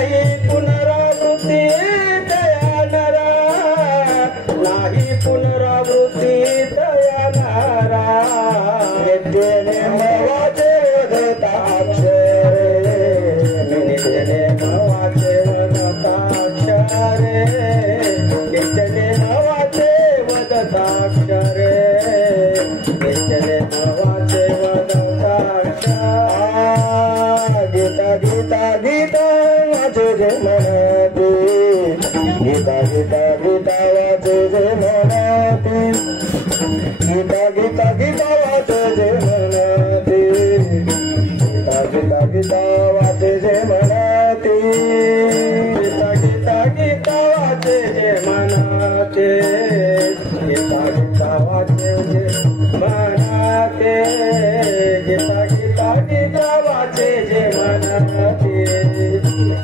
नाही पुनरावृत्ती दया नाही पुनरावृत्ती तयानारा नित्य नेमवाचे वदताक्षरे नित्य नेमवाचे वदताक्षरे नित्य नेमवाचे वदताक्षरे नित्य नेमवाचे वदताक्षरे गीता गीता गीता वाचे जे मनाते गीता गीता गीता वाचे जे मनाते गीता गीता गीता वाचे जे मनाते गीता गीता गीता वाचे जे मनाते गीता गीता गीता वाचे जे मनाते गीता गीता वाचे जे मनाते गीता गीता गीता वाचे जे मनाते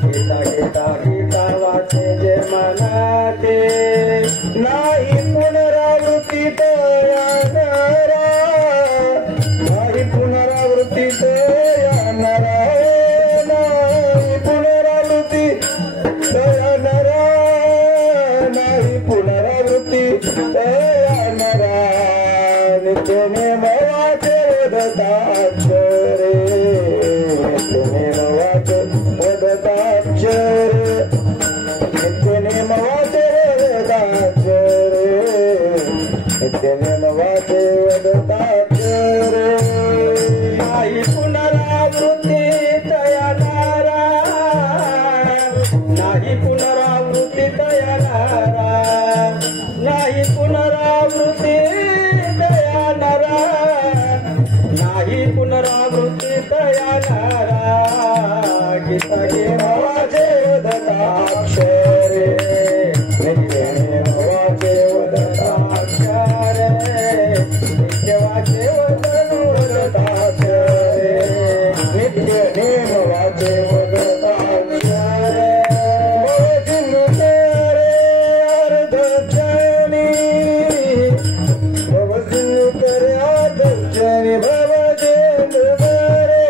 गीता गीता गीता वाचे जे मनाते नाही पुनरावृत्ती तयानारा नाही पुनरावृत्ती तयानारा नाही पुनरावृत्ती तयानारा नाही पुनरावृत्ती तयानारा नित्य नेमवाचे वदताक्षरे नित्य नेमवाचे वदताक्षरे नित्य नेमवाचे वदताक्षरे नित्य नेमवाचे वदताक्षरे नाही पुनरावृत्ती तयानारा नाही पुनरावृत्ती तयानारा नाही पुनरावृत्ती तयानारा नाही पुनरावृत्ती तयानारा गीता नेमवाचे वदताक्षरे नित्य नेमवाचे वदताक्षरे नित्य वाचे वदताक्षरे नित्य नेमवाचे वदताक्षरे भवसिंधु तेरे अर्धक्षणी भवसिंधु तेरे अर्धक्षणी भवसिंधु तेरे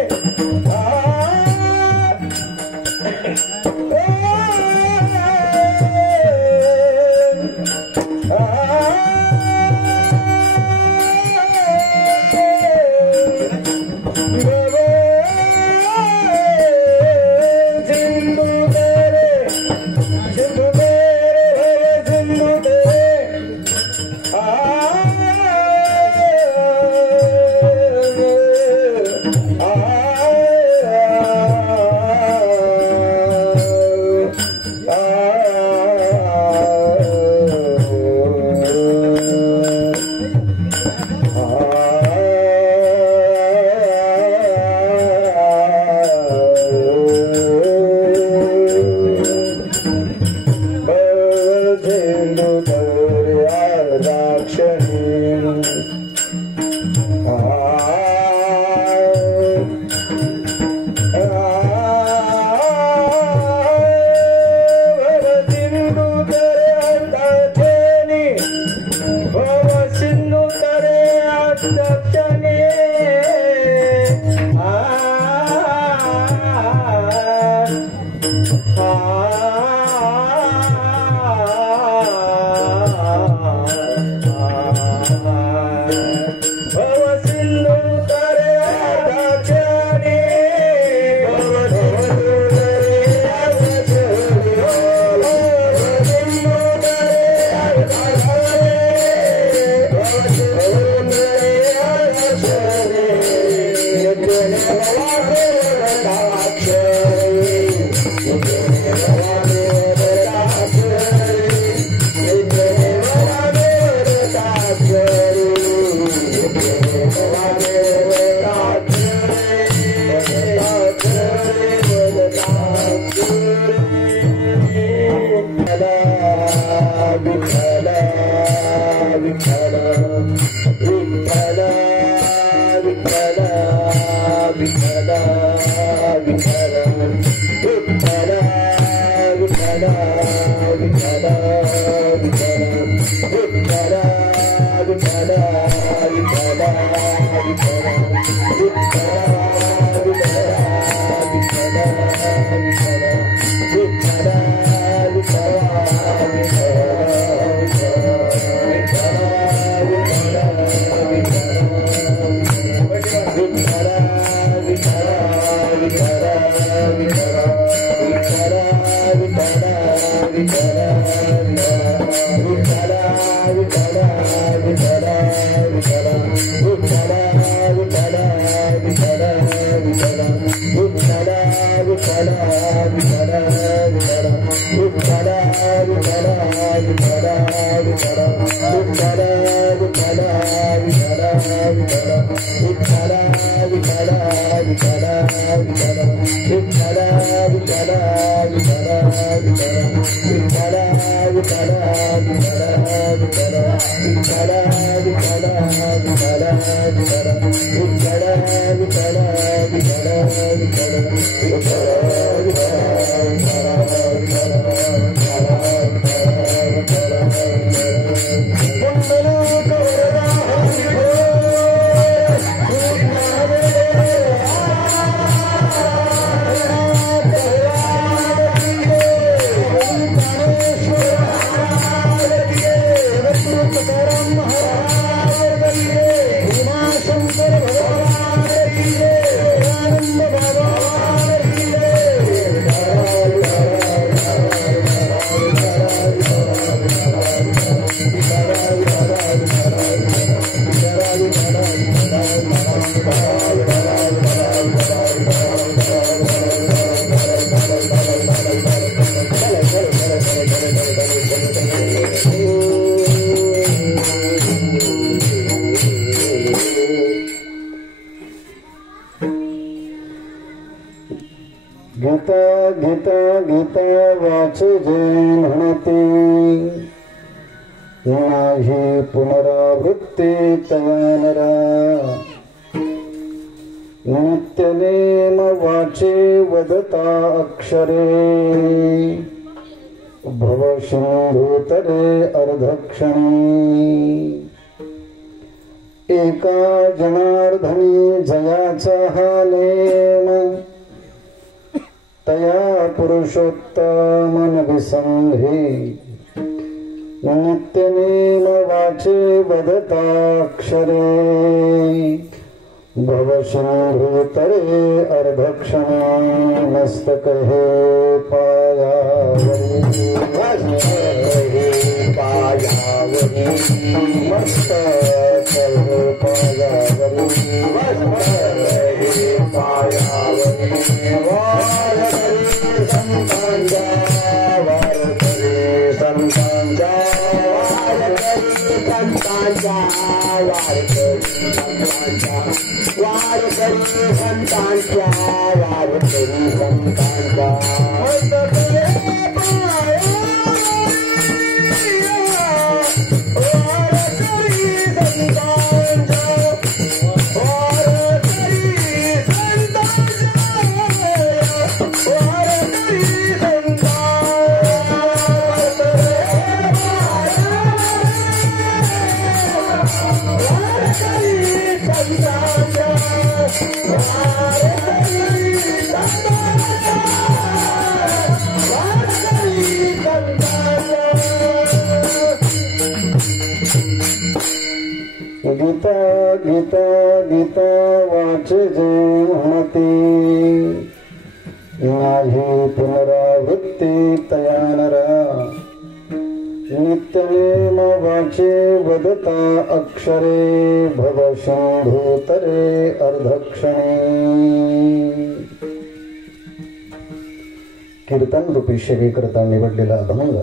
कीर्तन रूपी सेवे करता निवडलेला अभंग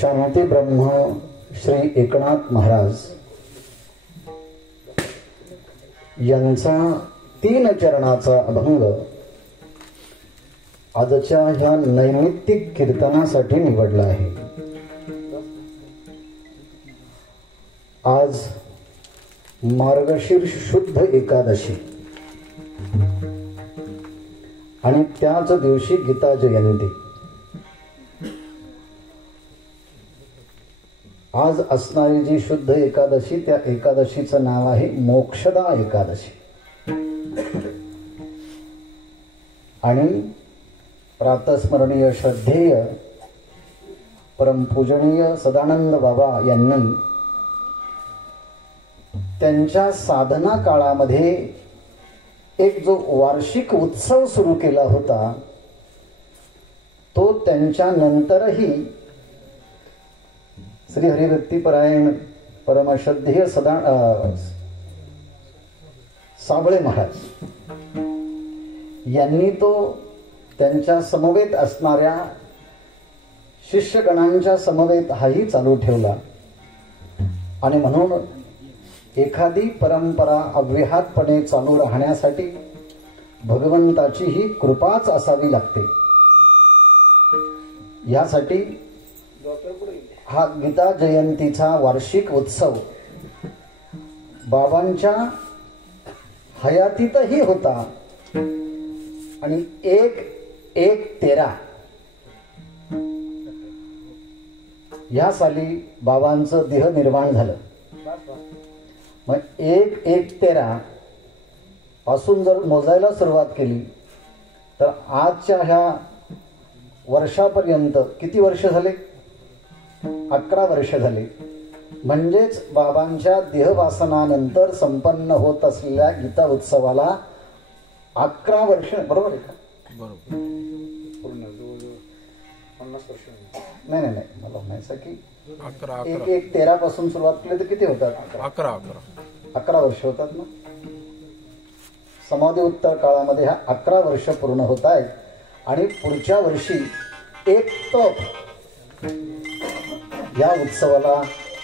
शांती ब्रह्म श्री एकनाथ महाराज यांचा 3 चरणाचा अभंग आजच्या ह्या नैमित्तिक कीर्तनासाठी निवडला आहे। आज मार्गशीर्ष शुद्ध एकादशी आणि त्याच दिवशी गीता जयंती। आज असणारी जी शुद्ध एकादशी त्या एकादशीचं नाव आहे मोक्षदा एकादशी। आणि प्रातस्मरणीय श्रद्धेय परमपूजनीय सदानंद बाबा यांनी त्यांच्या साधना काळामध्ये एक जो वार्षिक उत्सव सुरू केला होता त्यांच्या नंतरही श्री हरिभक्तीपरायण परमश्रद्धेय साबळे महाराज यांनी तो त्यांच्या समवेत असणाऱ्या शिष्यगणांच्या समवेत हाही चालू ठेवला. आणि म्हणून एखादी परंपरा अव्याहतपणे चालू राहण्यासाठी भगवंताची ही कृपाच असावी लागते. यासाठी हा गीता जयंतीचा वार्षिक उत्सव बाबांच्या हयातीतही होता आणि 1/1/13 या साली बाबांचं देह निर्माण झालं. मग 1/1/13 पासून जर मोजायला सुरुवात केली तर आजच्या ह्या वर्षापर्यंत किती वर्ष झाले? 11 वर्ष झाले. म्हणजेच बाबांच्या देहवासनानंतर संपन्न होत असलेल्या गीता उत्सवाला 11 वर्ष. बरोबर आहे का? बरोबर. नाही नाही नाही मला म्हणायचं की 11 पासून सुरुवात केली तर किती होतात? 11 वर्ष होतात ना. समाधी उत्तर काळामध्ये ह्या 11 वर्ष पूर्ण होत आहेत. आणि पुढच्या वर्षी 1 तप या उत्सवाला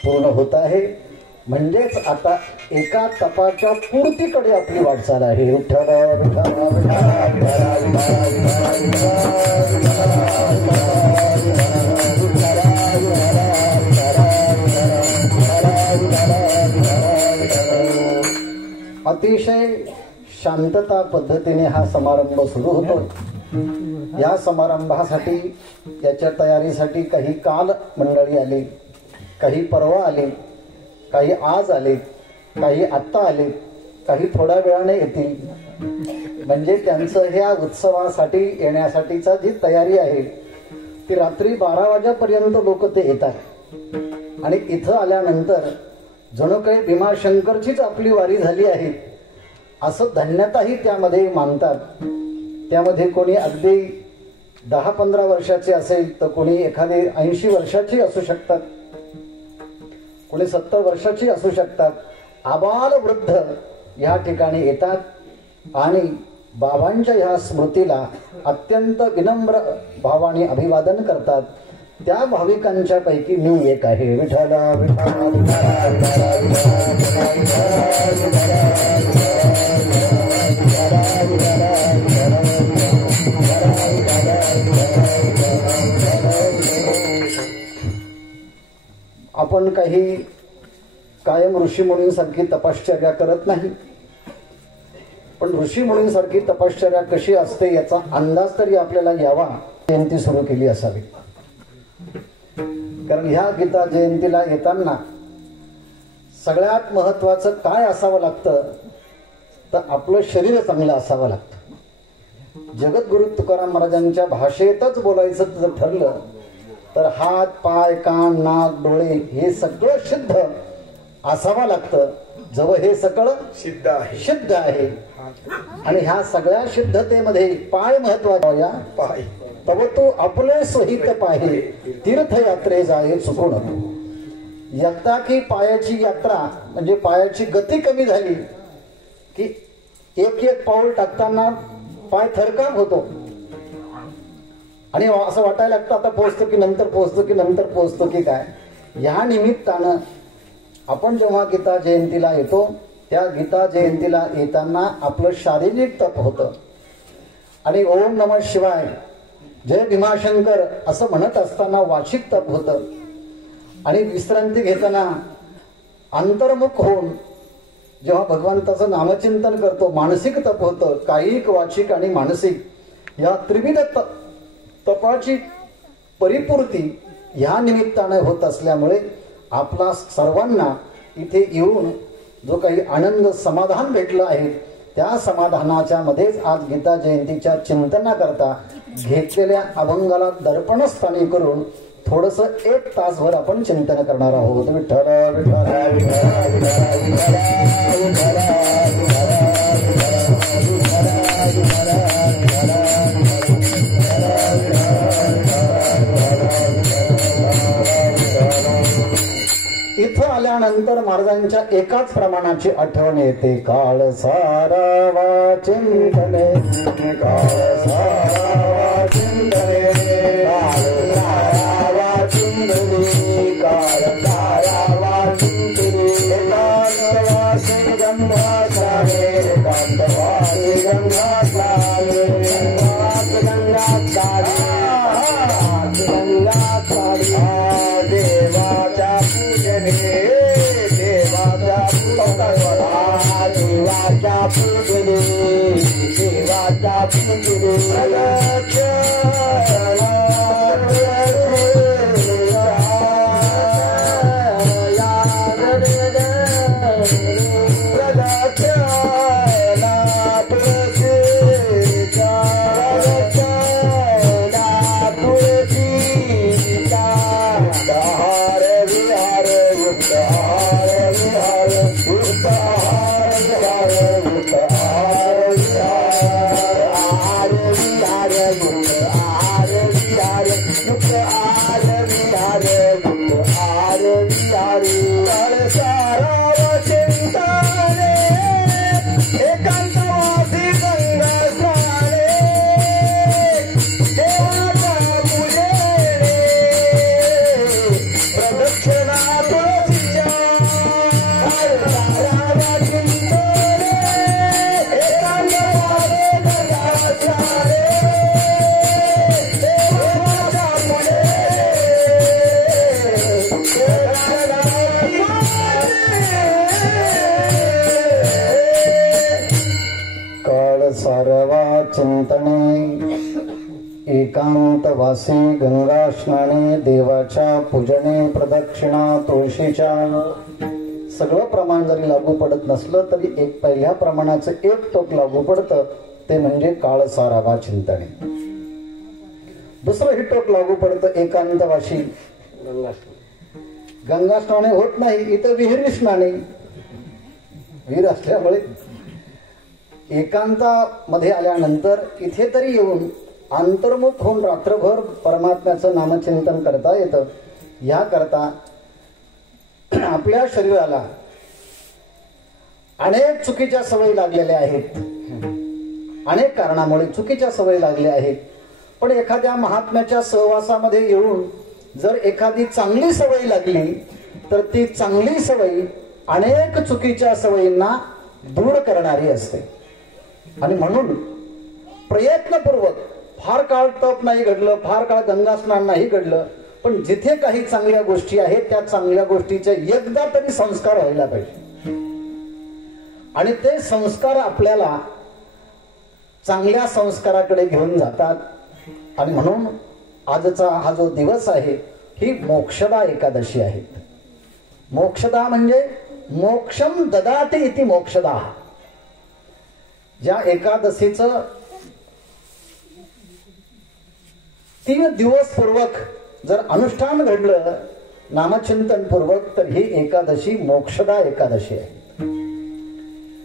पूर्ण होत आहे. म्हणजेच आता एका तपाच्या पूर्तीकडे आपली वाटचाल आहे. अतिशय शांतता पद्धतीने हा समारंभ सुरू होतो. या समारंभासाठी याच्या तयारीसाठी काही काल मंडळी आली, काही परवा आले, काही आज आले, काही आत्ता आले, काही थोड्या वेळाने येतील. म्हणजे त्यांचं ह्या उत्सवासाठी येण्यासाठीचा जी तयारी आहे ती रात्री 12 वाजेपर्यंत लोक ते येतात. आणि इथं आल्यानंतर जणू काही भीमाशंकरचीच आपली वारी झाली आहे असं धन्यताही त्यामध्ये मानतात. त्यामध्ये कोणी अगदी 10-15 वर्षाचे असेल तर कोणी एखादी 80 वर्षाची असू शकतात, कोणी 70 वर्षाची असू शकतात. आबाल वृद्ध या ठिकाणी येतात आणि बाबांच्या ह्या स्मृतीला अत्यंत विनम्र भावाने अभिवादन करतात. त्या भाविकांच्या पैकी मी एक आहे. विठ्ठला आपण काही कायम ऋषीमुनींसारखी तपश्चर्या करत नाही, पण ऋषीमुनींसारखी तपश्चर्या कशी असते याचा अंदाज तरी आपल्याला यावा जयंती सुरू केली असावी. कारण ह्या गीता जयंतीला येताना सगळ्यात महत्वाचं काय असावं लागतं तर आपलं शरीर चांगलं असावं लागतं. जगद्गुरु तुकाराम महाराजांच्या भाषेतच बोलायचं जर ठरलं तर हात, पाय, कान, नाक, डोळे हे सगळं शुद्ध असावं लागतं. जवळ हे सगळं सिद्ध आहे. आणि ह्या सगळ्या शुद्धतेमध्ये पाय महत्वाचा. पाय तव तो आपले सहित पाहे तीर्थयात्रे जाये चुकू नको. एकदा की पायाची यात्रा म्हणजे पायाची गती कमी झाली की एक पाऊल टाकताना पाय थरकाप होतो आणि असं वाटायला लागतं आता पोहोचतो की नंतर पोहोचतो की नंतर पोहोचतो की काय. या निमित्तानं आपण जेव्हा गीता जयंतीला येतो त्या गीता जयंतीला येताना आपलं शारीरिक तप होतं आणि ओम नमः शिवाय जय भीमाशंकर असं म्हणत असताना वाचिक तप होतं. आणि विश्रांती घेताना अंतर्मुख होऊन जेव्हा भगवंताचं नामचिंतन करतो मानसिक तप होतं. कायिक, वाचिक आणि मानसिक या त्रिविध तपाची परिपूर्ती ह्या निमित्ताने होत असल्यामुळे आपला सर्वांना इथे येऊन जो काही आनंद समाधान भेटलं आहे त्या समाधानाच्या मध्येच आज गीता जयंतीच्या चिंतनाकरता घेतलेल्या अभंगाला दर्पणस्थानी करून थोडस 1 तासभर आपण चिंतन करणार आहोत. विठ्ठल विठ्ठल त्यानंतर महाराजांच्या एकाच प्रमाणाची आठवण येते. काळ सारावा चिंतने, काळ सारावा चिंतने, काळ सारावा चिंतने, काळ सारावा चिंतने. एकांतवासी गंगा स्नाने, एकांतवासी गंगा स्नाने, गंगा स्नाने, गंगा स्नाने. देवाच्या पूजने, देवाच्या पूजने, देवाच्या पूजने, देवाच्या पूजने. चिंतने, एकांतवासी गंगा स्नाने, देवाच्या पूजने, प्रदक्षिणा तुळशीच्या. सगळं प्रमाण जरी लागू पडत नसलं तरी एक पहिल्या प्रमाणाचं एक टोक लागू पडतं, ते म्हणजे काळ सारावा चिंतने. दुसरं हे टोक लागू पडतं एकांतवासी गंगा स्नाने होत नाही, इथं विहिरी स्नाने. विहीर असल्यामुळे एकांतामध्ये आल्यानंतर इथे तरी येऊन अंतर्मुख होऊन रात्रभर परमात्म्याचं नामचिंतन करता येतं. याकरता आपल्या शरीराला अनेक चुकीच्या सवयी लागलेल्या आहेत, अनेक कारणामुळे चुकीच्या सवयी लागल्या आहेत. पण एखाद्या महात्म्याच्या सहवासामध्ये येऊन जर एखादी चांगली सवय लागली तर ती चांगली सवय अनेक चुकीच्या सवयींना दूर करणारी असते. आणि म्हणून प्रयत्नपूर्वक फार काळ तप नाही घडलं, फार काळ गंगा स्नान नाही घडलं, पण जिथे काही चांगल्या गोष्टी आहेत त्या चांगल्या गोष्टीचे एकदा तरी संस्कार व्हायला पाहिजे. आणि ते संस्कार आपल्याला चांगल्या संस्काराकडे घेऊन जातात. आणि म्हणून आजचा हा जो दिवस आहे ही मोक्षदा एकादशी आहे. मोक्षदा म्हणजे मोक्षम ददाति इति मोक्षदा. ज्या एकादशीचं 3 दिवस पूर्वक जर अनुष्ठान घडलं नामचिंतन पूर्वक तर ही एकादशी मोक्षदा एकादशी आहे.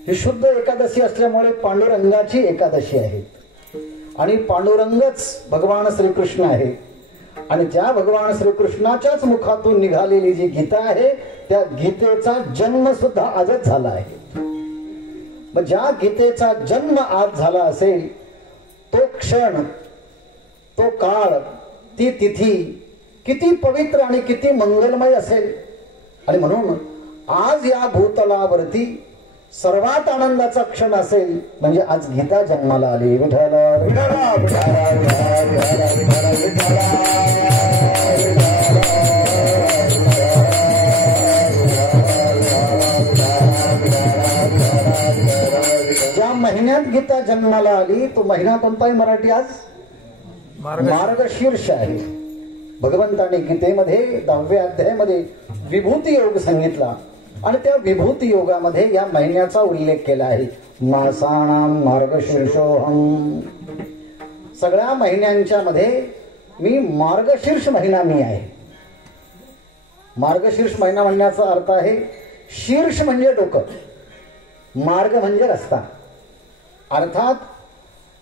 ही शुद्ध एकादशी असल्यामुळे पांडुरंगाची एकादशी आहे. आणि पांडुरंगच भगवान श्रीकृष्ण आहे. आणि ज्या भगवान श्रीकृष्णाच्याच मुखातून निघालेली जी गीता आहे त्या गीतेचा जन्म सुद्धा आजच झाला आहे. मग ज्या गीतेचा जन्म आज झाला असेल तो क्षण, तो काळ, ती तिथी किती पवित्र आणि किती मंगलमय असेल. आणि म्हणून आज या भूतलावरती सर्वात आनंदाचा क्षण असेल म्हणजे आज गीता जन्माला आली. विठ्ठल विठ्ठला विठ्ठला विठ्ठला विठ्ठला विठ्ठला. ज्या महिन्यात गीता जन्माला आली तो महिना कोणताही मराठी आज मार्गशीर्ष आहे. भगवंताने गीतेमध्ये 10व्या अध्यायामध्ये विभूती योग सांगितला आणि त्या विभूती योगामध्ये या महिन्याचा उल्लेख केला आहे. मासानाम मार्गशीर्षोहम. सगळ्या महिन्यांच्या मध्ये मी मार्गशीर्ष महिना मी आहे. मार्गशीर्ष महिना म्हणण्याचा अर्थ आहे शीर्ष म्हणजे डोकं, मार्ग म्हणजे रस्ता. अर्थात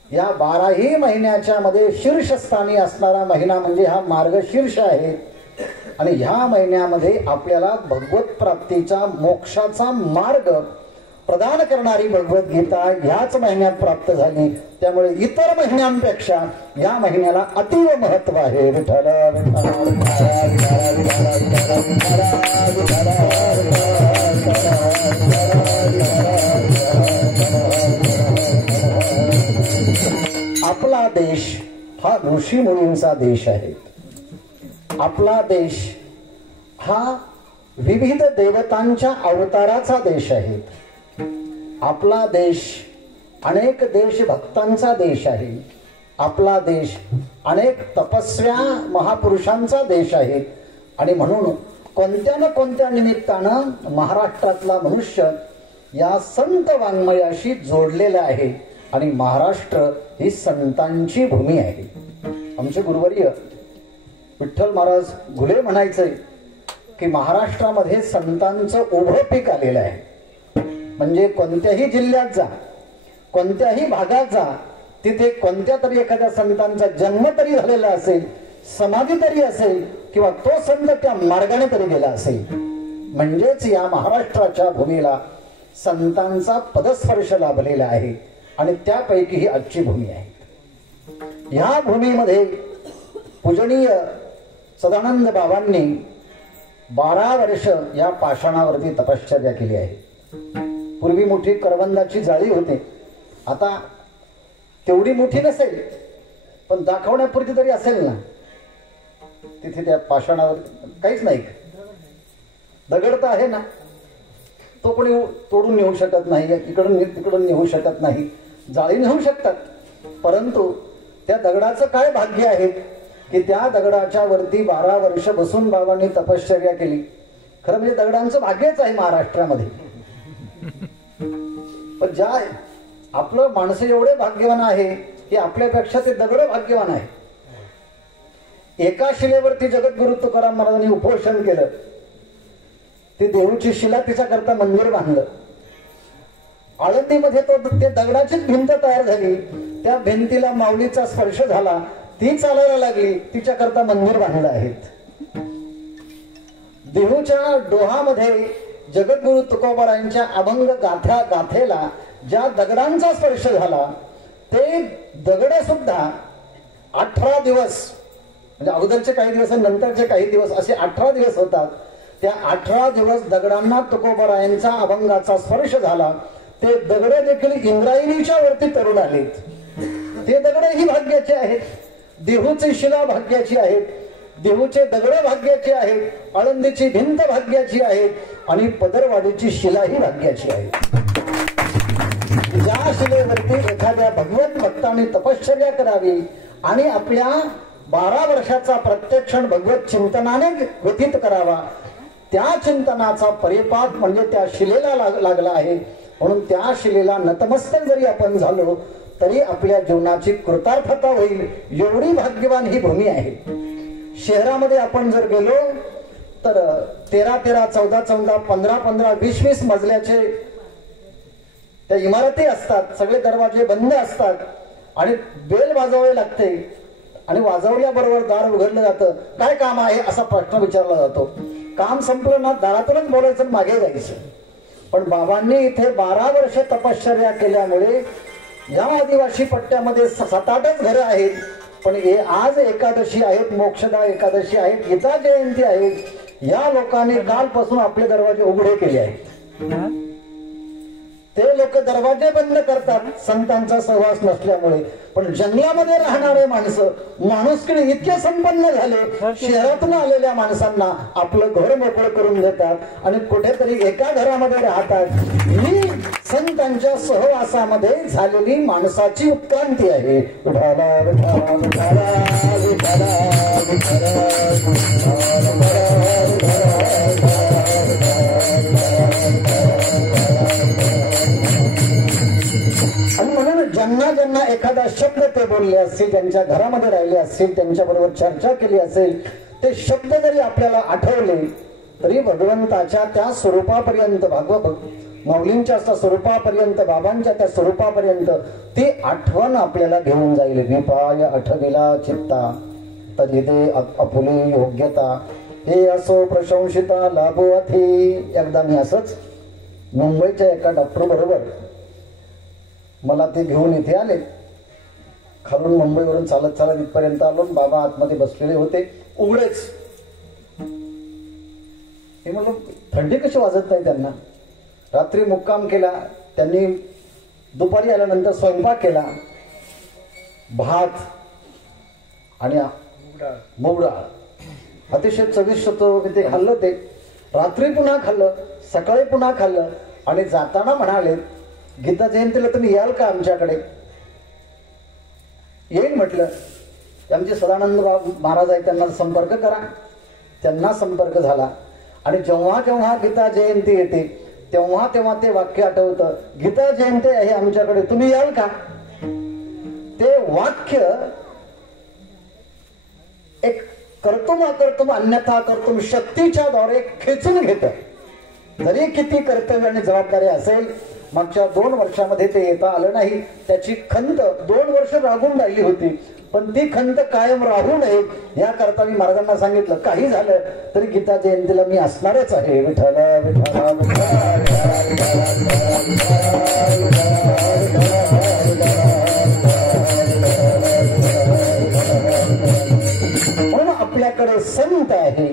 या 12ही महिन्याच्या मध्ये शीर्षस्थानी असणारा महिना म्हणजे हा मार्गशीर्ष आहे. आणि ह्या महिन्यामध्ये आपल्याला भगवत प्राप्तीचा मोक्षाचा मार्ग प्रदान करणारी भगवद्गीता ह्याच महिन्यात प्राप्त झाली. त्यामुळे इतर महिन्यांपेक्षा या महिन्याला अतीव महत्व आहे. विठ्ठल आपला देश हा ऋषी मुनींचा देश आहे. आपला देश हा विविध देवतांच्या अवताराचा देश आहे. आपला देश अनेक देशभक्तांचा देश आहे. आपला देश अनेक तपस्व्या महापुरुषांचा देश आहे. आणि म्हणून कोणत्या ना कोणत्या निमित्तानं महाराष्ट्रातला मनुष्य या संत वाङ्मयाशी जोडलेला आहे. आणि महाराष्ट्र ही संतांची भूमी आहे. आमचे गुरुवर्य विठ्ठल महाराज घुले म्हणायचे की महाराष्ट्रामध्ये संतांचं उभं पीक आलेलं आहे. म्हणजे कोणत्याही जिल्ह्यात जा, कोणत्याही भागात जा, तिथे कोणत्या तरी एखाद्या संतांचा जन्म तरी झालेला असेल, समाधी तरी असेल, किंवा तो संत त्या मार्गाने तरी गेला असेल. म्हणजेच या महाराष्ट्राच्या भूमीला संतांचा पदस्पर्श लाभलेला आहे. आणि त्यापैकी ही आजची भूमी आहे. ह्या भूमीमध्ये पूजनीय सदानंद बाबांनी 12 वर्ष या पाषाणावरती तपश्चर्या केली आहे. पूर्वी मोठी करवंदाची जाळी होते. आता तेवढी मोठी नसेल, पण दाखवण्यापुरती तरी असेल ना. तिथे त्या पाषाणावर काहीच नाही, दगड तर आहे ना, तो कोणी तोडून नेऊ शकत नाही, इकडून तिकडून नेऊ शकत नाही. जाळी नेऊ शकतात, परंतु त्या दगडाचं काय भाग्य आहे की त्या दगडाच्या वरती 12 वर्ष बसून बाबांनी तपश्चर्या केली. खरं म्हणजे दगडांचं भाग्यच आहे महाराष्ट्रामध्ये. पण ज्या आपलं माणसं एवढे भाग्यवान आहे की आपल्यापेक्षा ते दगड भाग्यवान आहे. एका शिलेवरती जगद्गुरु तुकाराम महाराजांनी उपोषण केलं. ती देऊची शिला तिच्याकरता मंदिर बांधलं. आळंदीमध्ये तो ते दगडाचीच भिंत तयार झाली. त्या भिंतीला माऊलीचा स्पर्श झाला, ती चालायला लागली, तिच्याकरता मंदिर बांधलं आहेत. देहूच्या डोहामध्ये जगद्गुरु तुकोबारायांच्या अभंग गाथेला ज्या दगडांचा स्पर्श झाला, ते दगड सुद्धा 18 दिवस, म्हणजे अगोदरचे काही दिवस आणि नंतरचे काही दिवस असे 18 दिवस होतात. त्या 18 दिवस दगडांना तुकोबारायांचा अभंगाचा स्पर्श झाला. ते दगड देखील इंद्रायणीच्या वरती तरुण आलेत. ते दगड ही भाग्याचे आहेत. देहूची शिला भाग्याची आहेत. देहूचे दगड भाग्याचे आहेत. आळंदीची भिंत भाग्याची आहे. आणि पदरवाडीची शिला ही भाग्याची आहे. ज्या शिलेवरती एखाद्या भगवत भक्ताने तपश्चर्या करावी आणि आपल्या 12 वर्षाचा प्रत्यक्ष भगवत चिंतनाने व्यतीत करावा, त्या चिंतनाचा परिपाक म्हणजे त्या शिलेला लागला आहे. म्हणून त्या शिलेला नतमस्तक जरी आपण झालो तरी आपल्या जीवनाची कृतार्थता होईल. एवढी भाग्यवान ही भूमी आहे. शहरामध्ये आपण जर गेलो तर 13-13, 14-14, 15-15, 20-20 मजल्याचे त्या इमारती असतात. सगळे दरवाजे बंद असतात आणि बेल वाजवावे लागते. आणि वाजवल्याबरोबर दार उघडलं जातं. काय काम आहे असा प्रश्न विचारला जातो. काम संपलं ना, दारातूनच बोलायचं, मागे जायचं. पण बाबांनी इथे 12 वर्ष तपश्चर्या केल्यामुळे या आदिवासी पट्ट्यामध्ये 7-8च घरं आहेत. पण हे आज एकादशी आहेत, मोक्षदा एकादशी आहेत, गीता जयंती आहेत. या लोकांनी कालपासून आपले दरवाजे उघडे केले आहेत. ते लोक दरवाजे बंद करतात संतांचा सहवास नसल्यामुळे. पण जंगलामध्ये राहणारे माणसं माणुसकीने इतके संपन्न झाले, शहरातून आलेल्या माणसांना आपलं घर मोकळं करून देतात आणि कुठेतरी एका घरामध्ये राहतात. ही संतांच्या सहवासामध्ये झालेली माणसाची उत्क्रांती आहे. आणि म्हणून ज्यांना ज्यांना एखादा शब्द ते बोलले असतील, त्यांच्या घरामध्ये राहिले असतील, त्यांच्याबरोबर चर्चा केली असेल, ते शब्द जरी आपल्याला आठवले तरी भगवंताच्या त्या स्वरूपापर्यंत, माऊलींच्या स्वरूपापर्यंत, बाबांच्या त्या स्वरूपापर्यंत ती आठवण आपल्याला घेऊन जाईल. विपाय आठविला चित्ता तदिदे अपुले योग्यता. हे असो प्रशंसिता लाभो अथी. एकदा मी असंच मुंबईच्या एका डॉक्टर बरोबर मला ते घेऊन इथे आले. खालून मुंबईवरून चालत चालत इथपर्यंत आलो. बाबा आतमध्ये बसलेले होते उघडेच. हे म्हणलं थंडी कशी वाजत नाही त्यांना. रात्री मुक्काम केला त्यांनी. दुपारी आल्यानंतर स्वयंपाक केला. भात आणि मूग डाळ अतिशय चविष्ट होतं. मी ते खाल्लं. ते रात्री पुन्हा खाल्लं, सकाळी पुन्हा खाल्लं आणि जाताना म्हणाले गीता जयंतीला तुम्ही याल का आमच्याकडे. येईल म्हटलं. आमचे सदानंद महाराज आहेत त्यांना संपर्क करा. त्यांना संपर्क झाला आणि जेव्हा जेव्हा गीता जयंती येते तेव्हा तेव्हा ते वाक्य आठवतं, गीता जयंती आहे आमच्याकडे, तुम्ही याल का. ते वाक्य एक कर्तुम अकर्तुम अन्यथा कर्तुम शक्तीच्या द्वारे खेचून घेतं. जरी किती कर्तव्य आणि जबाबदारी असेल, मागच्या 2 वर्षामध्ये ते येता आलं नाही. त्याची खंत 2 वर्ष राहून राहिली होती, पण ती खंत कायम राहू नये याकरता मी महाराजांना सांगितलं काही झालं तरी गीता जयंतीला मी असणारच आहे. विठ्ठल म्हणून आपल्याकडे संत आहे,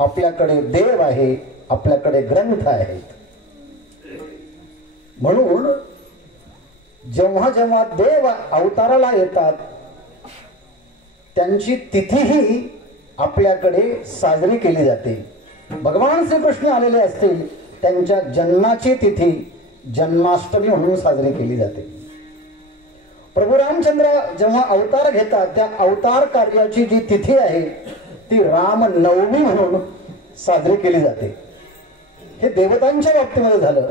आपल्याकडे देव आहे, आपल्याकडे ग्रंथ आहेत. म्हणून जेव्हा जेव्हा देव अवताराला येतात त्यांची तिथीही आपल्याकडे साजरी केली जाते. भगवान श्रीकृष्ण आलेले असतील त्यांच्या जन्माची तिथी जन्माष्टमी म्हणून साजरी केली जाते. प्रभू रामचंद्र जेव्हा अवतार घेतात त्या अवतार कार्याची जी तिथी आहे ती रामनवमी म्हणून साजरी केली जाते. हे देवतांच्या बाबतीमध्ये झालं.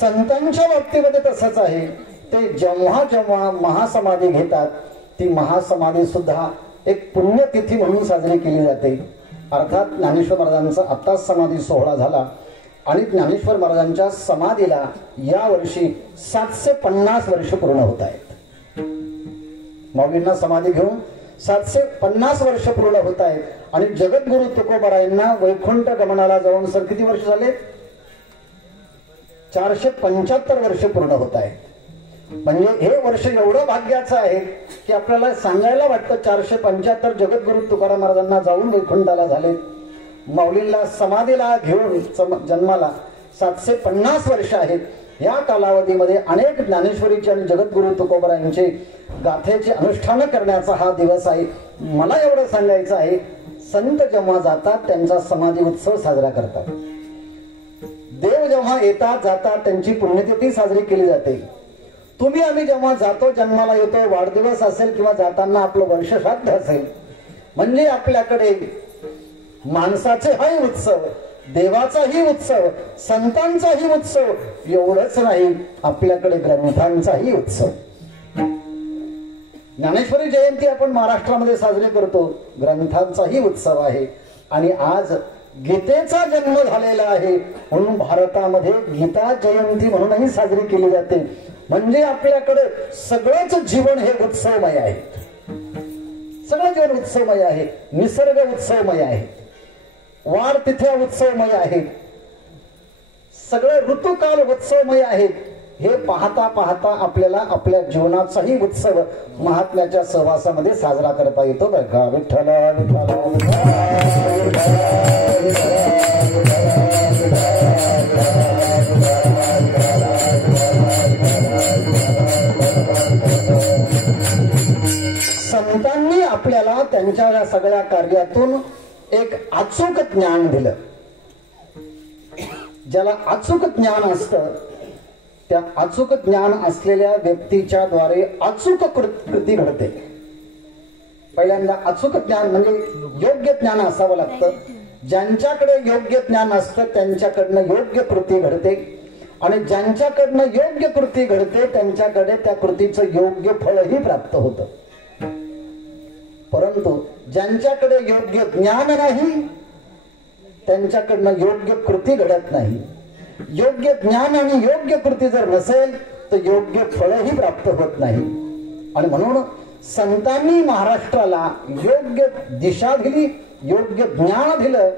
संतांच्या बाबतीमध्ये तसंच आहे. ते जेव्हा जेव्हा महासमाधी घेतात ती महासमाधी सुद्धा एक पुण्यतिथी म्हणून साजरी केली जाते. अर्थात ज्ञानेश्वर महाराजांचा आत्ताच समाधी सोहळा झाला आणि ज्ञानेश्वर महाराजांच्या समाधीला या वर्षी 750 वर्ष पूर्ण होत आहेत. माऊलींना समाधी घेऊन 750 वर्ष पूर्ण होत आहेत आणि जगद्गुरु तुकोबारायांना वैकुंठ गमनाला जाऊन सर किती वर्ष झाले. 475 वर्ष पूर्ण होत आहेत. म्हणजे हे वर्ष एवढं भाग्याचं आहे की आपल्याला सांगायला वाटतं 475 जगद्गुरु तुकाराम महाराजांना जाऊन वैकुंठाला झाले. माऊलींना समाधीला घेऊन जन्माला 750 वर्ष आहेत. या कालावधीमध्ये अनेक ज्ञानेश्वरीचे आणि जगद्गुरु तुकोबारायांचे गाथेचे अनुष्ठान करण्याचा हा दिवस आहे. मला एवढं सांगायचं आहे, संत जेव्हा जातात त्यांचा समाधी उत्सव साजरा करतात. देव जेव्हा येतात जातात त्यांची पुण्यतिथी साजरी केली जाते. तुम्ही आम्ही जेव्हा जातो जन्माला येतो, वाढदिवस असेल किंवा जाताना आपलं वर्षश्राद्ध असेल, म्हणजे आपल्याकडे माणसाचे हाही उत्सव, देवाचाही उत्सव, संतांचाही उत्सव, एवढंच नाही आपल्याकडे ग्रंथांचाही उत्सव. ज्ञानेश्वरी जयंती आपण महाराष्ट्रामध्ये साजरी करतो, ग्रंथांचाही उत्सव आहे. आणि आज गीतेचा जन्म झालेला आहे म्हणून भारतामध्ये गीता जयंती म्हणूनही साजरी केली जाते. म्हणजे आपल्याकडे सगळंच जीवन हे उत्सवमय आहे. सगळं जीवन उत्सवमय आहे. निसर्ग उत्सवमय आहे. वार तिथ्या उत्सवमय आहेत. सगळे ऋतुकाल उत्सवमय आहेत. हे पाहता पाहता आपल्याला आपल्या जीवनाचाही उत्सव महात्म्याच्या सहवासामध्ये साजरा करता येतो. बरं का. विठ्ठल संतांनी आपल्याला त्यांच्या या सगळ्या कार्यातून एक अचूक ज्ञान दिलं. ज्याला अचूक ज्ञान असतं त्या अचूक ज्ञान असलेल्या व्यक्तीच्या द्वारे अचूक कृती घडते. पहिल्यांदा अचूक ज्ञान म्हणजे योग्य ज्ञान असावं लागतं. ज्यांच्याकडे योग्य ज्ञान असतं त्यांच्याकडनं योग्य कृती घडते आणि ज्यांच्याकडनं योग्य कृती घडते त्यांच्याकडे त्या कृतीचं योग्य फळही प्राप्त होतं. परंतु ज्यांच्याकडे योग्य ज्ञान नाही त्यांच्याकडनं योग्य कृती घडत नाही. योग्य ज्ञान आणि योग्य कृती जर नसेल तर योग्य फळही प्राप्त होत नाही. आणि म्हणून संतांनी महाराष्ट्राला योग्य दिशा दिली, योग्य ज्ञान दिलं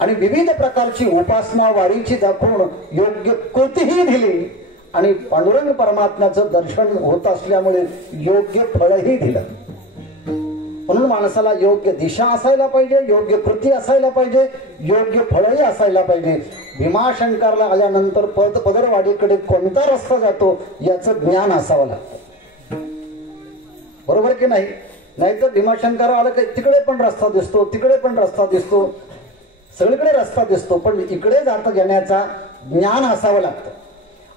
आणि विविध प्रकारची उपासना वारीची दाखवून योग्य कृतीही दिली आणि पांडुरंग परमात्म्याचं दर्शन होत असल्यामुळे योग्य फळही दिलं. म्हणून माणसाला योग्य दिशा असायला पाहिजे, योग्य कृती असायला पाहिजे, योग्य फळही असायला पाहिजे. भीमाशंकरला आल्यानंतर पदरवाडीकडे कोणता रस्ता जातो याचं ज्ञान असावं लागतं. बरोबर की नाही? नाहीतर भीमाशंकर आलं की तिकडे पण रस्ता दिसतो, तिकडे पण रस्ता दिसतो, सगळीकडे रस्ता दिसतो, पण इकडे जाता घेण्याचा ज्ञान असावं लागतं.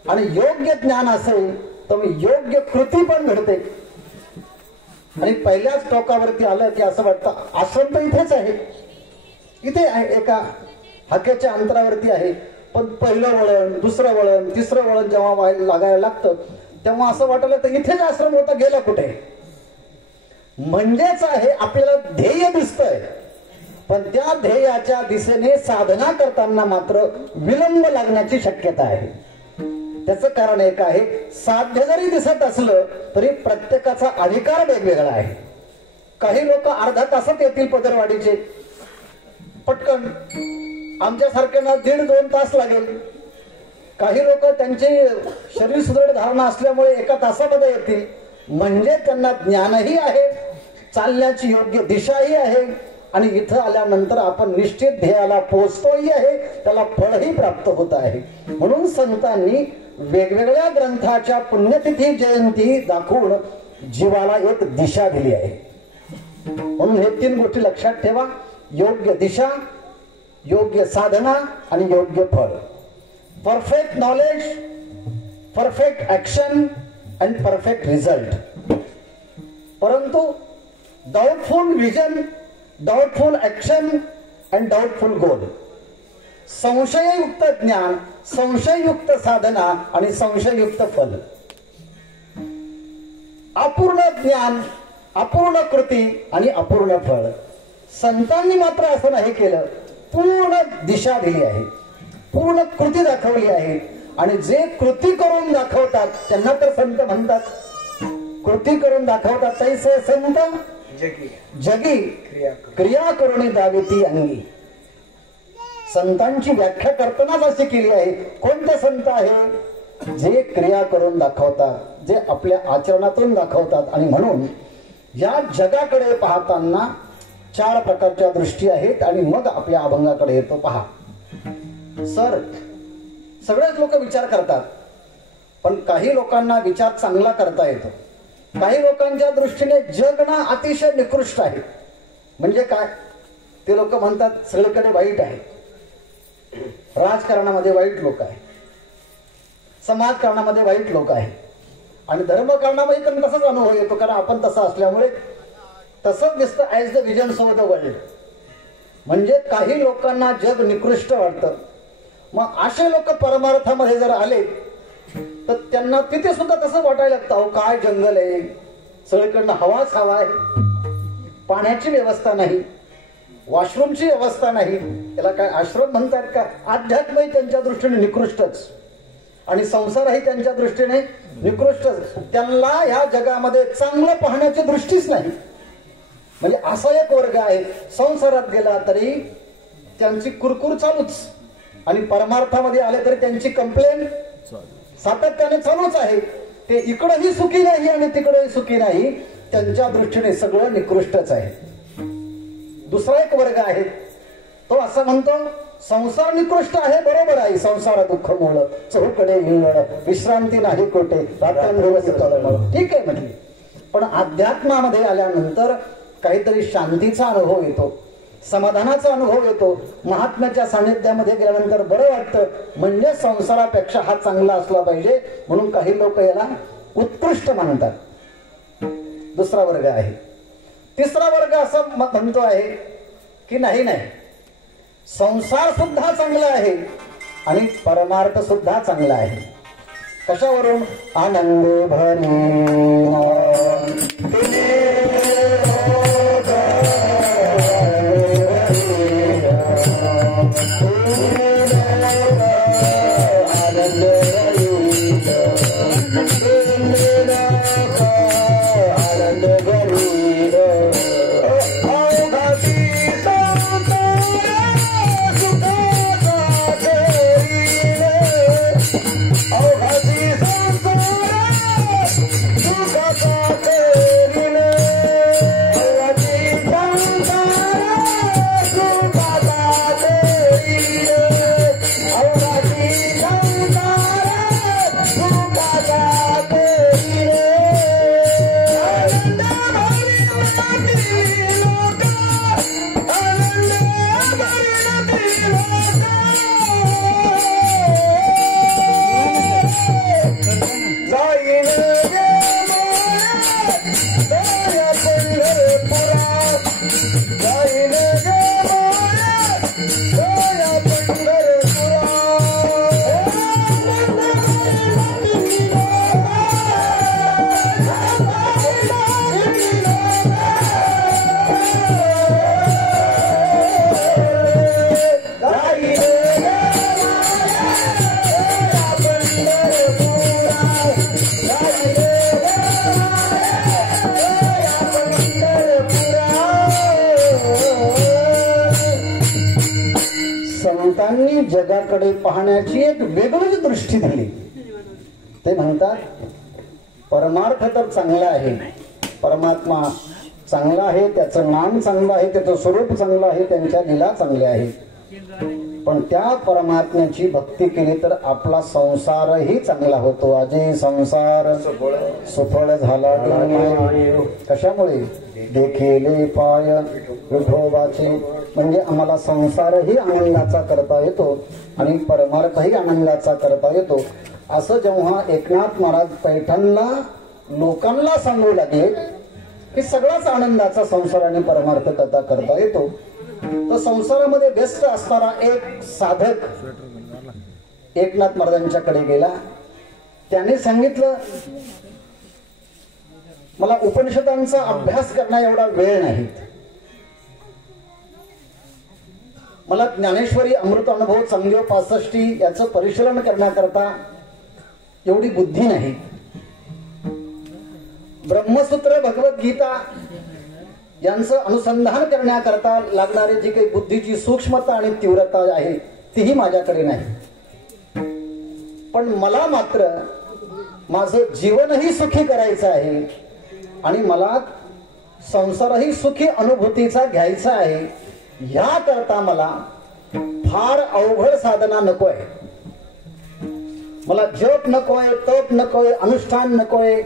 आणि योग्य ज्ञान असेल तर योग्य कृती पण घडते. आणि पहिल्याच टोकावरती आलं की असं वाटतं आश्रम तर इथेच आहे, इथे आहे, एका हाकेच्या अंतरावरती आहे. पण पहिलं वळण, दुसरं वळण, तिसरं वळण जेव्हा लागायला लागतं तेव्हा असं वाटलं तर इथेच आश्रम होता, गेला कुठे? म्हणजेच आहे आपल्याला ध्येय दिसतंय, पण त्या ध्येयाच्या दिशेने साधना करताना मात्र विलंब लागण्याची शक्यता आहे. त्याचं कारण एक आहे, साध्य जरी दिसत असलं तरी प्रत्येकाचा अधिकार वेगवेगळा आहे. काही लोक अर्धा तासात येतील पदरवाडीचे पटकन, आमच्यासारख्यांना 1.5-2 तास लागेल. काही लोक त्यांचे शरीर सुदृढ धारणा असल्यामुळे 1 तासामध्ये येतील. म्हणजे त्यांना ज्ञानही आहे, चालण्याची योग्य दिशाही आहे आणि इथं आल्यानंतर आपण निश्चित ध्येयाला पोहोचतोही आहे, त्याला फळही प्राप्त होत आहे. म्हणून संतांनी वेगवेगळ्या ग्रंथाच्या पुण्यतिथी जयंती दाखवून जीवाला एक दिशा दिली आहे. म्हणून हे 3 गोष्टी लक्षात ठेवा: योग्य दिशा, योग्य साधना आणि योग्य फळ. Perfect knowledge, perfect action and perfect result. परंतु doubtful vision, doubtful action and doubtful goal. संशययुक्त ज्ञान, संशययुक्त साधना आणि संशययुक्त फल. अपूर्ण ज्ञान, अपूर्ण कृती आणि अपूर्ण फळ. संतांनी मात्र असं नाही केलं, पूर्ण दिशा दिली आहे, पूर्ण कृती दाखवली आहे. आणि जे कृती करून दाखवतात त्यांना तर संत म्हणतात. कृती करून दाखवतात तैसे संत जगी क्रिया करून द्यावी ती अंगी. संतांची व्याख्या करतानाच अशी केली आहे. कोणते संत आहे? जे क्रिया करून दाखवतात, जे आपल्या आचरणातून दाखवतात. आणि म्हणून या जगाकडे पाहताना 4 प्रकारच्या दृष्टी आहेत आणि मग आपल्या अभंगाकडे येतो. पहा सर, सगळेच लोक विचार करतात, पण काही लोकांना विचार चांगला करता येतो. काही लोकांच्या दृष्टीने जग ना अतिशय निकृष्ट आहे. म्हणजे काय? ते लोक म्हणतात सगळीकडे वाईट आहे, राजकारणामध्ये वाईट लोक आहे, समाजकारणामध्ये वाईट लोक आहे, आणि धर्मकारणामध्ये पण तसाच अनुभव येतो, कारण आपण तसं असल्यामुळे तसंच दिसतं. As the vision so the world. म्हणजे काही लोकांना जग निकृष्ट वाटतं. मग असे लोक परमार्थामध्ये जर आले तर त्यांना तिथे सुद्धा तसं वाटायला लागतं, अहो काय जंगल आहे, सगळीकडनं हवाच हवा आहे, पाण्याची व्यवस्था नाही, वॉशरूमची व्यवस्था नाही, त्याला काय आश्रम म्हणतात का? अध्यात्मही त्यांच्या दृष्टीने निकृष्टच आणि संसारही त्यांच्या दृष्टीने निकृष्टच. त्यांना ह्या जगामध्ये चांगलं पाहण्याची दृष्टीच नाही. म्हणजे असा एक वर्ग आहे, संसारात गेला तरी त्यांची कुरकुर चालूच आणि परमार्थामध्ये आले तरी त्यांची कंप्लेन सातत्याने चालूच आहे. ते इकडंही सुखी नाही आणि तिकडंही सुखी नाही. त्यांच्या दृष्टीने सगळं निकृष्टच आहे. दुसरा एक वर्ग आहे, तो असं म्हणतो संसार निकृष्ट आहे. बरोबर आहे, संसार दुःख मूळ, चहूकडे हिंगळ, विश्रांती नाही कोठे, रात्रंदिवस तळमळ. ठीक आहे म्हटली. पण अध्यात्मामध्ये आल्यानंतर काहीतरी शांतीचा अनुभव येतो, समाधानाचा अनुभव येतो. महात्म्याच्या सानिध्यामध्ये गेल्यानंतर बरं वाटतं. म्हणजे संसारापेक्षा हा चांगला असला पाहिजे म्हणून काही लोक याला उत्कृष्ट मानतात. दुसरा वर्ग आहे. तिसरा वर्ग असं म्हणतो आहे की नाही नाही, संसार सुद्धा चांगला आहे आणि परमार्थ सुद्धा चांगला आहे. कशावरून? आनंद भरी आनंद संतांनी जगाकडे पाहण्याची एक वेगळीच दृष्टी दिली. ते म्हणतात परमार्थ तर चांगला आहे, परमात्मा चांगला आहे, त्याचं नाम चांगलं आहे, त्याचं स्वरूप चांगलं आहे, त्यांच्या लीला चांगल्या आहेत, पण त्या परमात्म्याची भक्ती केली तर आपला संसारही चांगला होतो. अजय संसार सुफळ झाला कशामुळे? देखिले पाय विठोबाचे. म्हणजे आम्हाला संसारही आनंदाचा करता येतो आणि परमार्थही आनंदाचा करता येतो. असं जेव्हा एकनाथ महाराज पैठणला लोकांना सांगू लागले की सगळाच आनंदाचा संसार आणि परमार्थ कथा करता येतो, तर संसारामध्ये व्यस्त असणारा एक साधक एकनाथ महाराजांच्याकडे गेला. त्याने सांगितलं मला उपनिषदांचा अभ्यास करण्या एवढा वेळ नाही, मला ज्ञानेश्वरी अमृत अनुभव संग्यो 65 याचं परिशीलन करण्याकरता एवढी बुद्धी नाही, ब्रह्मसूत्र भगवद्गीता यांचं अनुसंधान करण्याकरता लागणारी जी काही बुद्धीची सूक्ष्मता आणि तीव्रता आहे तीही माझ्याकडे नाही, पण मला मात्र माझं जीवनही सुखी करायचं आहे आणि मला संसारही सुखी अनुभूतीचा घ्यायचा आहे. ह्या करता मला फार अवघड साधना नकोय, मला जप नकोय, तप नकोय, अनुष्ठान नकोय,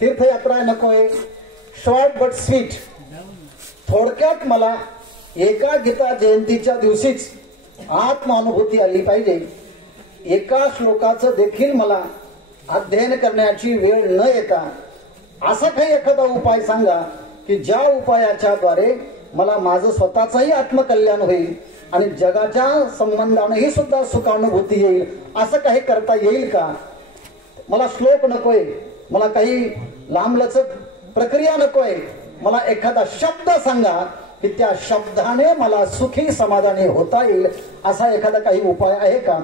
तीर्थयात्रा नकोय, शॉर्ट बट स्वीट. थोडक्यात मला एका गीता जयंतीच्या दिवशीच आत्मानुभूती आली पाहिजे. एका श्लोकाचं देखील मला अध्ययन करण्याची वेळ न येता असा काही एखादा उपाय सांगा की ज्या उपायाच्या द्वारे मला माझं स्वतःचंही आत्मकल्याण होईल आणि जगाच्या संबंधानेही सुद्धा सुखानुभूती येईल. असं काही करता येईल का? मला श्लोक नकोय, मला काही लांबलचक प्रक्रिया नकोय, मला एखादा शब्द सांगा की त्या शब्दाने मला सुखी समाधानी होता येईल. असा एखादा काही उपाय आहे का?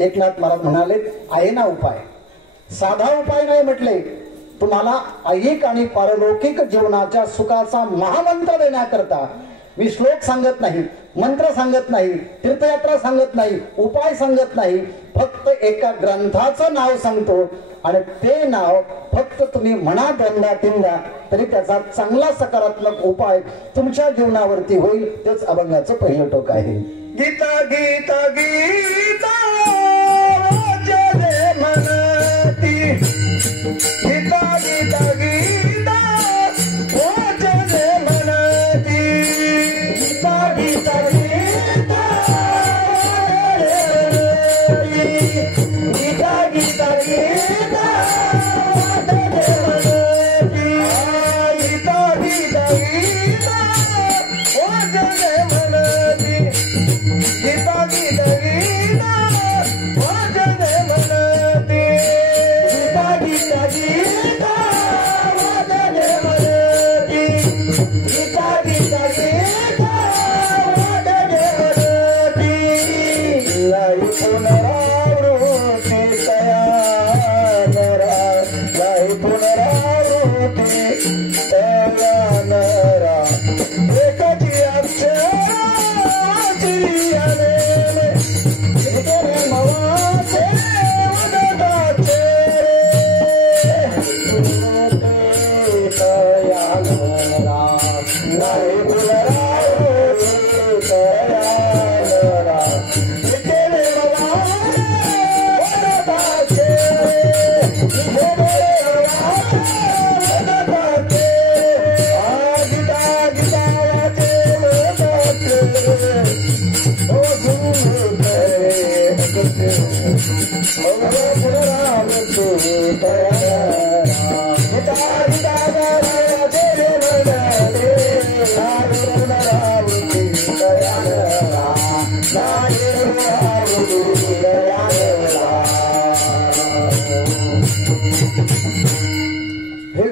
एकनाथ महाराज म्हणाले आहे ना उपाय. साधा उपाय नाही म्हटले, तुम्हाला ऐहिक आणि पारलौकिक जीवनाच्या सुखाचा महामंत्र देण्याकरता मी श्लोक सांगत नाही, मंत्र सांगत नाही, तीर्थयात्रा सांगत नाही, उपाय सांगत नाही, फक्त एका ग्रंथाचं नाव सांगतो आणि ते नाव फक्त तुम्ही म्हणा दोनदा तीनदा तरी त्याचा चांगला सकारात्मक उपाय तुमच्या जीवनावरती होईल. तेच अभंगाचं पहिलं टोक आहे. गीता गीता गीता वाचले मनती, गीता गीता गीता वाचले मनती, गीता गीता गीता गीता गीता गीता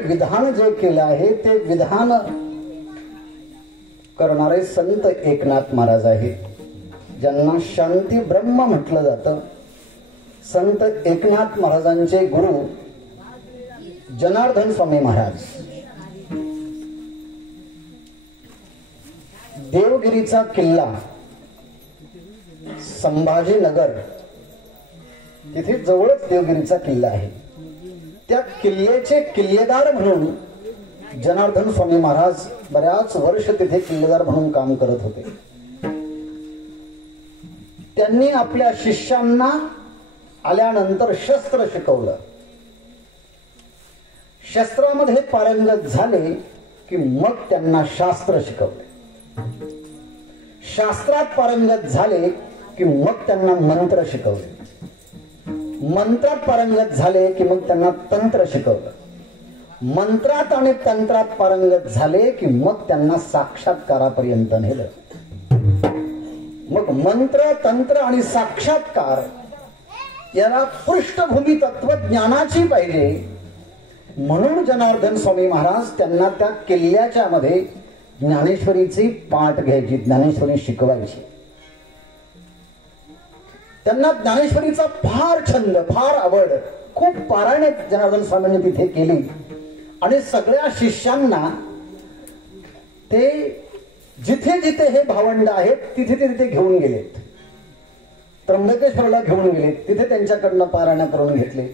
विधान जे केलं आहे ते विधान करणारे संत एकनाथ महाराज आहेत, ज्यांना शांती ब्रह्म म्हटलं जातं. संत एकनाथ महाराजांचे गुरु जनार्दन स्वामी महाराज. देवगिरीचा किल्ला संभाजीनगर तिथे जवळच देवगिरीचा किल्ला आहे. त्या किल्ल्याचे किल्लेदार म्हणून जनार्दन स्वामी महाराज बऱ्याच वर्ष तिथे किल्लेदार म्हणून काम करत होते. त्यांनी आपल्या शिष्यांना आल्यानंतर शस्त्र शिकवलं. शस्त्रामध्ये पारंगत झाले की मग त्यांना शास्त्र शिकवले. शास्त्रात पारंगत झाले की मग त्यांना मंत्र शिकवले. मंत्रात पारंगत झाले की मग त्यांना तंत्र शिकवलं. मंत्रात आणि तंत्रात पारंगत झाले की मग त्यांना साक्षात्कारापर्यंत नेलं. मग मंत्र, तंत्र आणि साक्षात्कार याला पृष्ठभूमी तत्वज्ञानाची पाहिजे, म्हणून जनार्दन स्वामी महाराज त्यांना त्या किल्ल्याच्या मध्ये ज्ञानेश्वरीची पाठ घ्यायची, ज्ञानेश्वरी शिकवायची. त्यांना ज्ञानेश्वरीचा फार छंद, फार आवड, खूप पारायणे जनार्दन स्वामींनी तिथे केली आणि सगळ्या शिष्यांना ते जिथे जिथे हे भावंड आहेत तिथे तिथे घेऊन गेलेत. त्र्यंबकेश्वरला घेऊन गेलेत, तिथे त्यांच्याकडनं पारायण करून घेतले.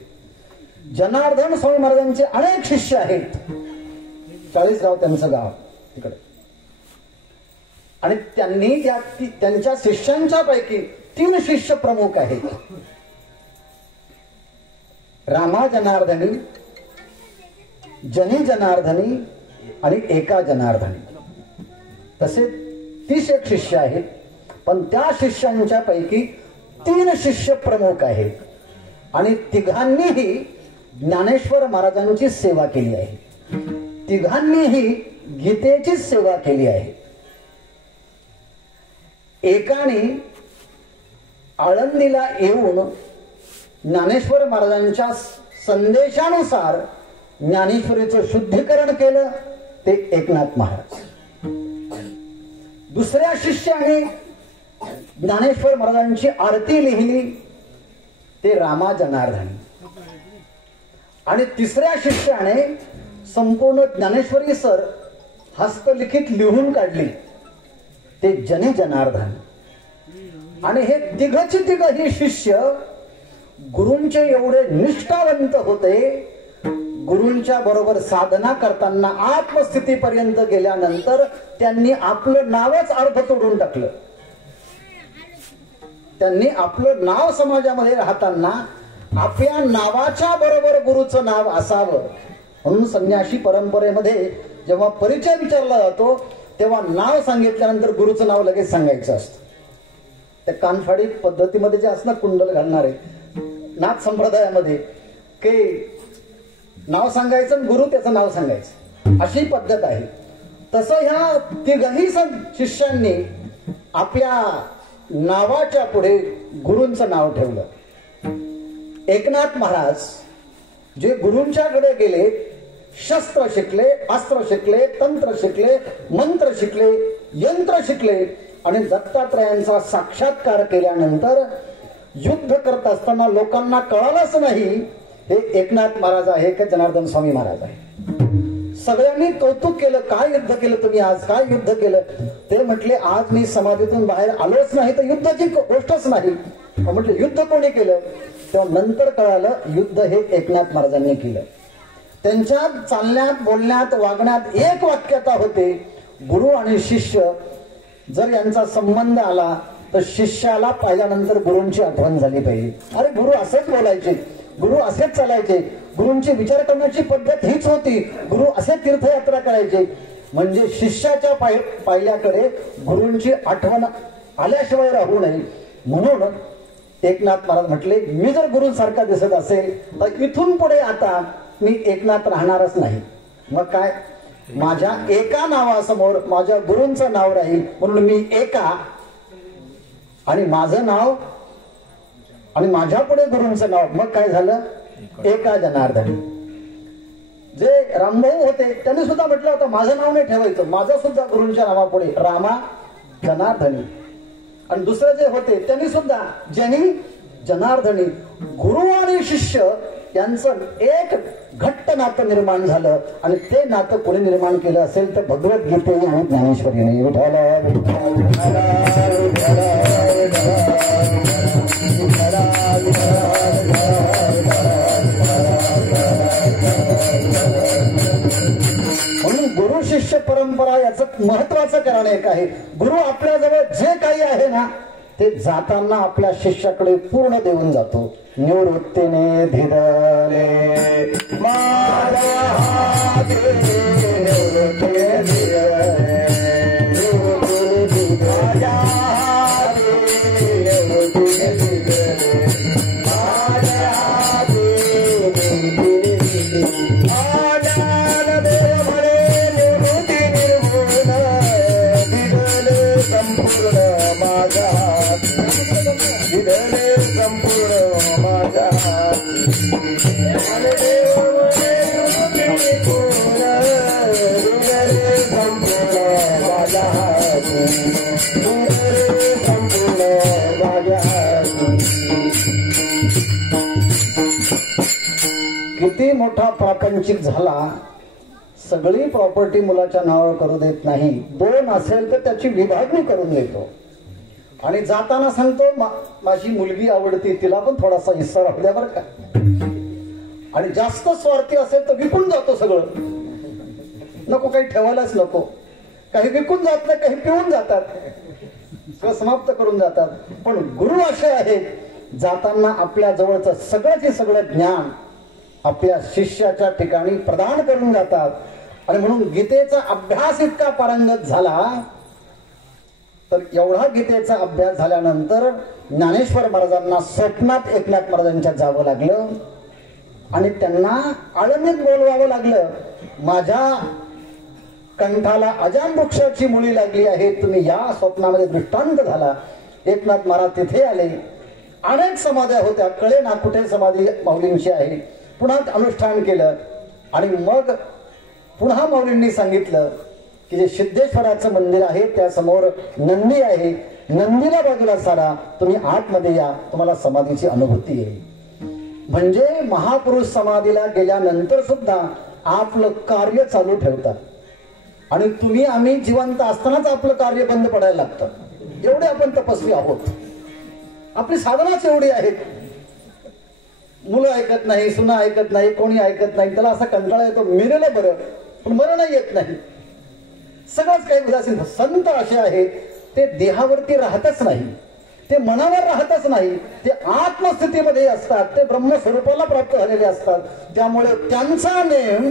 जनार्दन स्वामी महाराजांचे अनेक शिष्य आहेत. 40 गाव त्यांचं गाव तिकडे. आणि त्यांनी त्यांच्या शिष्यांच्या पैकी 3 शिष्य प्रमुख आहेत. रामा जनार्दनी, जनी जनार्दनी आणि एका जनार्दनी. तसे 31 शिष्य आहेत. पण त्या शिष्यांच्या पैकी 3 शिष्य प्रमुख आहेत आणि तिघांनीही ज्ञानेश्वर महाराजांची सेवा केली आहे. तिघांनीही गीतेची सेवा केली आहे. एकाने आळंदीला येऊन ज्ञानेश्वर महाराजांच्या संदेशानुसार ज्ञानेश्वरीचं शुद्धीकरण केलं, ते एकनाथ महाराज. दुसऱ्या शिष्याने ज्ञानेश्वर महाराजांची आरती लिहिली, ते रामा जनार्दनी. आणि तिसऱ्या शिष्याने संपूर्ण ज्ञानेश्वरी सर हस्तलिखित लिहून काढली, ते जनी जनार्दन. आणि हे तिघची तिघ ही शिष्य गुरूंचे एवढे निष्ठावंत होते, गुरूंच्या बरोबर साधना करताना आत्मस्थितीपर्यंत गेल्यानंतर त्यांनी आपलं नावच अर्ध तोडून टाकलं. त्यांनी आपलं नाव समाजामध्ये राहताना आपल्या नावाच्या बरोबर गुरुचं नाव असावं म्हणून संन्यासी परंपरेमध्ये जेव्हा परिचय विचारला जातो तेव्हा नाव सांगितल्यानंतर गुरुचं नाव लगेच सांगायचं असतं. त्या कानफाडी पद्धतीमध्ये जे असणार कुंडल घालणारे नाथ संप्रदायामध्ये की नाव सांगायचं आणि गुरु त्याचं नाव सांगायचं, अशी पद्धत आहे. तसं ह्या तिघही शिष्यांनी आपल्या नावाच्या पुढे गुरूंचं नाव ठेवलं. एकनाथ महाराज जे गुरूंच्याकडे गेले, शस्त्र शिकले, अस्त्र शिकले, तंत्र शिकले, मंत्र शिकले, यंत्र शिकले आणि दत्तात्रयांचा साक्षात्कार केल्यानंतर युद्ध करत असताना लोकांना कळालंच नाही हे एकनाथ महाराज आहे का जनार्दन स्वामी महाराज आहे. सगळ्यांनी कौतुक केलं, काय युद्ध केलं तुम्ही आज, काय युद्ध केलं. ते म्हटले आज मी समाधीतून बाहेर आलोच नाही तर युद्धाची गोष्टच नाही. म्हटलं युद्ध कोणी केलं, तेव्हा नंतर कळालं युद्ध हे एकनाथ महाराजांनी केलं. त्यांच्या चालण्यात, बोलण्यात, वागण्यात एक वाक्यता होते, गुरु आणि शिष्य जर यांचा संबंध आला तर शिष्याला पाहिल्यानंतर गुरूंची आठवण झाली पाहिजे. अरे गुरु असंच बोलायचे, गुरु असेच चालायचे, गुरूंची विचार करण्याची पद्धत हीच होती, गुरु असे तीर्थयात्रा करायचे. म्हणजे शिष्याच्या पाहिल्याकडे गुरूंची आठवण आल्याशिवाय राहू नये. म्हणून एकनाथ महाराज म्हटले मी जर गुरूंसारखा दिसत असेल तर इथून पुढे आता मी एकनाथ राहणारच नाही. मग काय, माझ्या एका नावासमोर माझ्या गुरूंचं नाव राहील म्हणून मी एका, आणि माझं नाव आणि माझ्या पुढे गुरूंचं नाव. मग काय झालं, एका जनार्दनी. जे रामभाऊ होते त्यांनी सुद्धा म्हटलं होतं माझं नाव नाही ठेवायचं, माझं सुद्धा गुरूंच्या नावापुढे रामा जनार्दनी. आणि दुसरे जे होते त्यांनी सुद्धा जनी जनार्दनी. गुरु आणि शिष्य यांचं एक घट्ट नातं निर्माण झालं आणि ते नातं कोणी निर्माण केलं असेल तर भगवद्गीते आणि ज्ञानेश्वरीने. विठाला विठाला विठाला विठाला. सगळ्यात महत्वाचं कारण एक आहे, गुरु आपल्याजवळ जे काही आहे ना ते जाताना आपल्या शिष्याकडे पूर्ण देऊन जातो. निवृत्तीने धिदले माझ्या हाती, निवृत्तीने धिदले, माझ्या हाती, निवृत्तीने धिदले, माझ्या हाती, निवृत्तीने धिदले. आज्ञान देव म्हणे निवृत्ती निर्गुण, धिदले संपूर्ण माझ्या विधले संपूर्ण माझ्या देव विधले संपूर्ण माझ्या विधले संपूर्ण माझ्या. किती मोठा प्रापंचिक झाला, सगळी प्रॉपर्टी मुलाच्या नावावर करू देत नाही. 2 असेल तर त्याची विभागणी करून देतो आणि जाताना सांगतो माझी मुलगी आवडती, तिला पण थोडासा हिस्सा राहू द्या बरं का. आणि जास्त स्वार्थी असेल तर विकून जातो सगळं, नको काही ठेवायलाच नको. काही विकून जात नाही, काही पिऊन जातात, सगळं समाप्त करून जातात. पण गुरु असे आहेत, जाताना आपल्या जवळचं सगळंचे सगळं ज्ञान आपल्या शिष्याच्या ठिकाणी प्रदान करून जातात. आणि म्हणून गीतेचा अभ्यास इतका पारंगत झाला, तर एवढा गीतेचा अभ्यास झाल्यानंतर ज्ञानेश्वर महाराजांना स्वप्नात एकनाथ महाराजांच्या जावं लागलं आणि त्यांना आळंदीत बोलवावं लागलं. माझ्या कंठाला अजान वृक्षाची मुळी लागली आहे, तुम्ही या. स्वप्नामध्ये दृष्टांत झाला. एकनाथ महाराज तिथे आले. अनेक समाध्या होत्या, कळे ना कुठे समाधी माऊलींची आहे. पुन्हा अनुष्ठान केलं आणि मग पुन्हा माऊलींनी सांगितलं की जे सिद्धेश्वराचं मंदिर आहे त्या समोर नंदी आहे, नंदीला बाजूला सारा, तुम्ही आतमध्ये या, तुम्हाला समाधीची अनुभूती येईल. म्हणजे महापुरुष समाधीला गेल्यानंतर सुद्धा आपलं कार्य चालू ठेवतात आणि तुम्ही आम्ही जिवंत असतानाच आपलं कार्य बंद पडायला लागतं. एवढे आपण तपस्वी आहोत, आपली साधनाच एवढी आहे. मुलं ऐकत नाही, सुना ऐकत नाही, कोणी ऐकत नाही, त्याला असा कंटाळा येतो, मेलेलं बरं पण मरण येत नाही, सगळंच काही उदासीन. संत असे आहेत, ते देहावरती राहतच नाही, ते मनावर राहतच नाही, ते आत्मस्थितीमध्ये असतात, ते ब्रह्मस्वरूपाला प्राप्त झालेले असतात. त्यामुळे त्यांचा नेम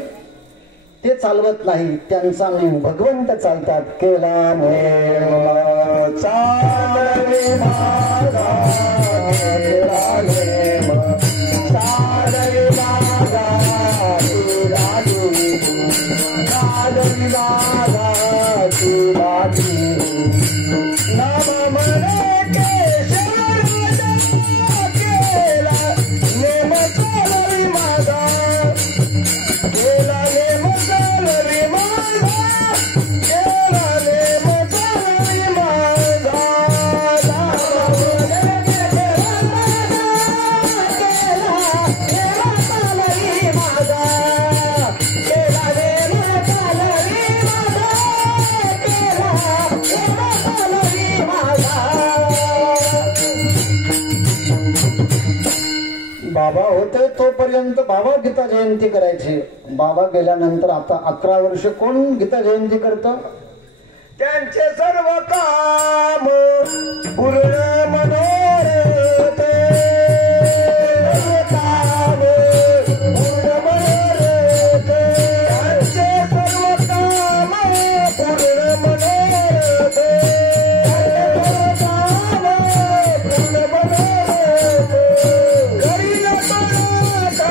ते चालवत नाही, त्यांचा नेम भगवंत चालतात. केला नेम चालवे माझा, केला नेम चालवे माझा, चालवी माझा नाम म्हणे केशव केला नेम चालवी माझा, केला नेम चालवी माझा, केला नेम चालवी माझा. बाबा होते तोपर्यंत बाबा गीता जयंती करायची. बाबा गेल्यानंतर आता 11 वर्ष कोण गीता जयंती करतं? त्यांचे सर्व काम पूर्ण मनोरथ, काम पूर्ण मनोरथ, त्यांचे सर्व काम पूर्ण मनोरथ, काम पूर्ण मनोरथ. करील तो नाथ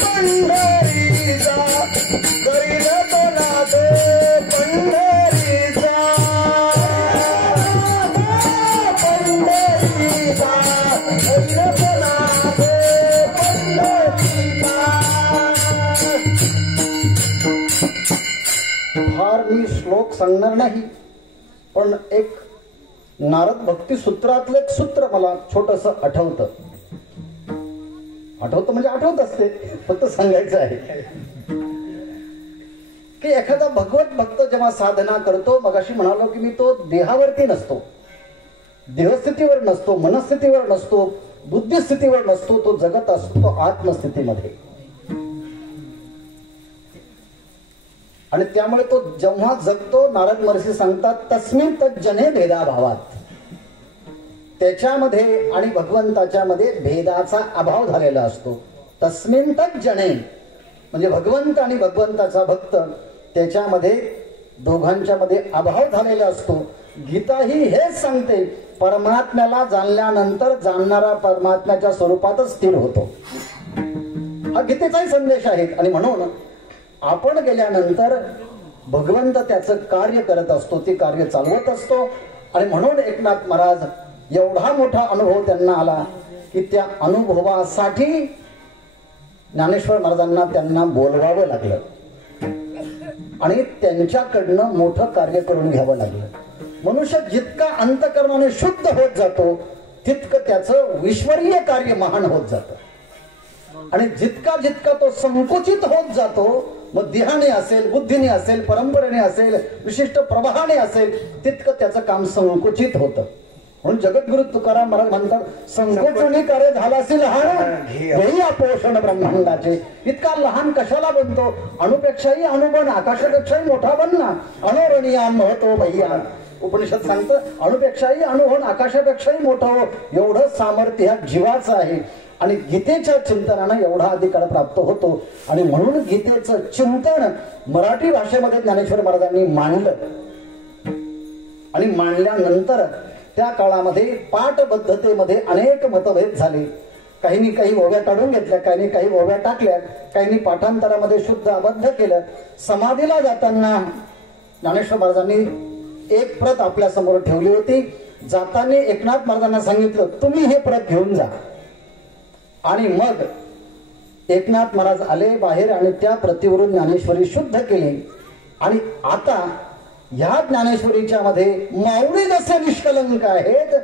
पंढरीचा, करील तो नाथ पंढरीचा, फार मी श्लोक सांगणार नाही, पण एक नारद भक्ती सूत्रातलं एक सूत्र मला छोटस आठवतं म्हणजे आठवत असते, फक्त सांगायचं आहे की एखादा भगवत भक्त जेव्हा साधना करतो, मगाशी म्हणालो की मी तो देहावरती नसतो, देहस्थितीवर नसतो, मनस्थितीवर नसतो, बुद्धिस्थितीवर नसतो, तो जगत असतो आत्मस्थितीमध्ये. आणि त्यामुळे तो जेव्हा जगतो, नारद महर्षी सांगतात तस्मिन् तज्जने भेदाभावात, त्याच्यामध्ये आणि भगवंताच्या मध्ये भेदाचा अभाव झालेला असतो. तस्मिन् तज्जने म्हणजे भगवंत आणि भगवंताचा भक्त, त्याच्यामध्ये दोघांच्या मध्ये अभाव झालेला असतो. गीता ही हेच सांगते, परमात्म्याला जाणल्यानंतर जाणणारा परमात्म्याच्या स्वरूपातच स्थिर होतो. हा गीतेचाही संदेश आहे. आणि म्हणून आपण गेल्यानंतर भगवंत त्याचं कार्य करत असतो, ते कार्य चालवत असतो. आणि म्हणून एकनाथ महाराज एवढा मोठा अनुभव त्यांना आला की त्या अनुभवासाठी ज्ञानेश्वर महाराजांना त्यांना बोलवावं लागलं आणि त्यांच्याकडनं मोठं कार्य करून घ्यावं लागलं. मनुष्य जितका अंतकरणाने शुद्ध होत जातो तितकं त्याचं ईश्वरीय कार्य महान होत जातं. आणि जितका जितका तो संकुचित होत जातो, मग देहाने असेल, बुद्धीने असेल, परंपरेने असेल, विशिष्ट प्रवाहाने असेल, तितकं त्याचं काम संकुचित होतं. म्हणून जगद्गुरु तुकाराम महाराज म्हणतात, संकोचनी कार्य झाला असेल लहान हेही अपोषण ब्रह्मांडाचे. इतका लहान कशाला बनतो? अणुपेक्षाही अणुबन, आकाशापेक्षाही मोठा बन ना. अणोरणीयान महत्व भैयान. उपनिषद सांगतं अणुपेक्षाही अणु हो, आकाशापेक्षाही मोठा हो. एवढं सामर्थ्य ह्या जीवाचं आहे. आणि गीतेच्या चिंतनानं एवढा अधिकार प्राप्त होतो. आणि म्हणून गीतेचं चिंतन मराठी भाषेमध्ये ज्ञानेश्वर महाराजांनी मांडलं. आणि मांडल्यानंतर त्या काळामध्ये पाठबद्धतेमध्ये अनेक मतभेद झाले. काहींनी काही ओव्या काढून घेतल्या, काहींनी काही ओव्या टाकल्या, काहींनी पाठांतरामध्ये शुद्ध अबद्ध केलं. समाधीला जाताना ज्ञानेश्वर महाराजांनी एक प्रत आपल्या समोर ठेवली होती. जाताना एकनाथ महाराजांना सांगितलं, तुम्ही हे प्रत घेऊन जा. आणि मग एकनाथ महाराज आले बाहेर आणि त्या प्रतीवरून ज्ञानेश्वरी शुद्ध केली. आणि आता ह्या ज्ञानेश्वरीच्या मध्ये माऊली जसे निष्कलंक आहेत,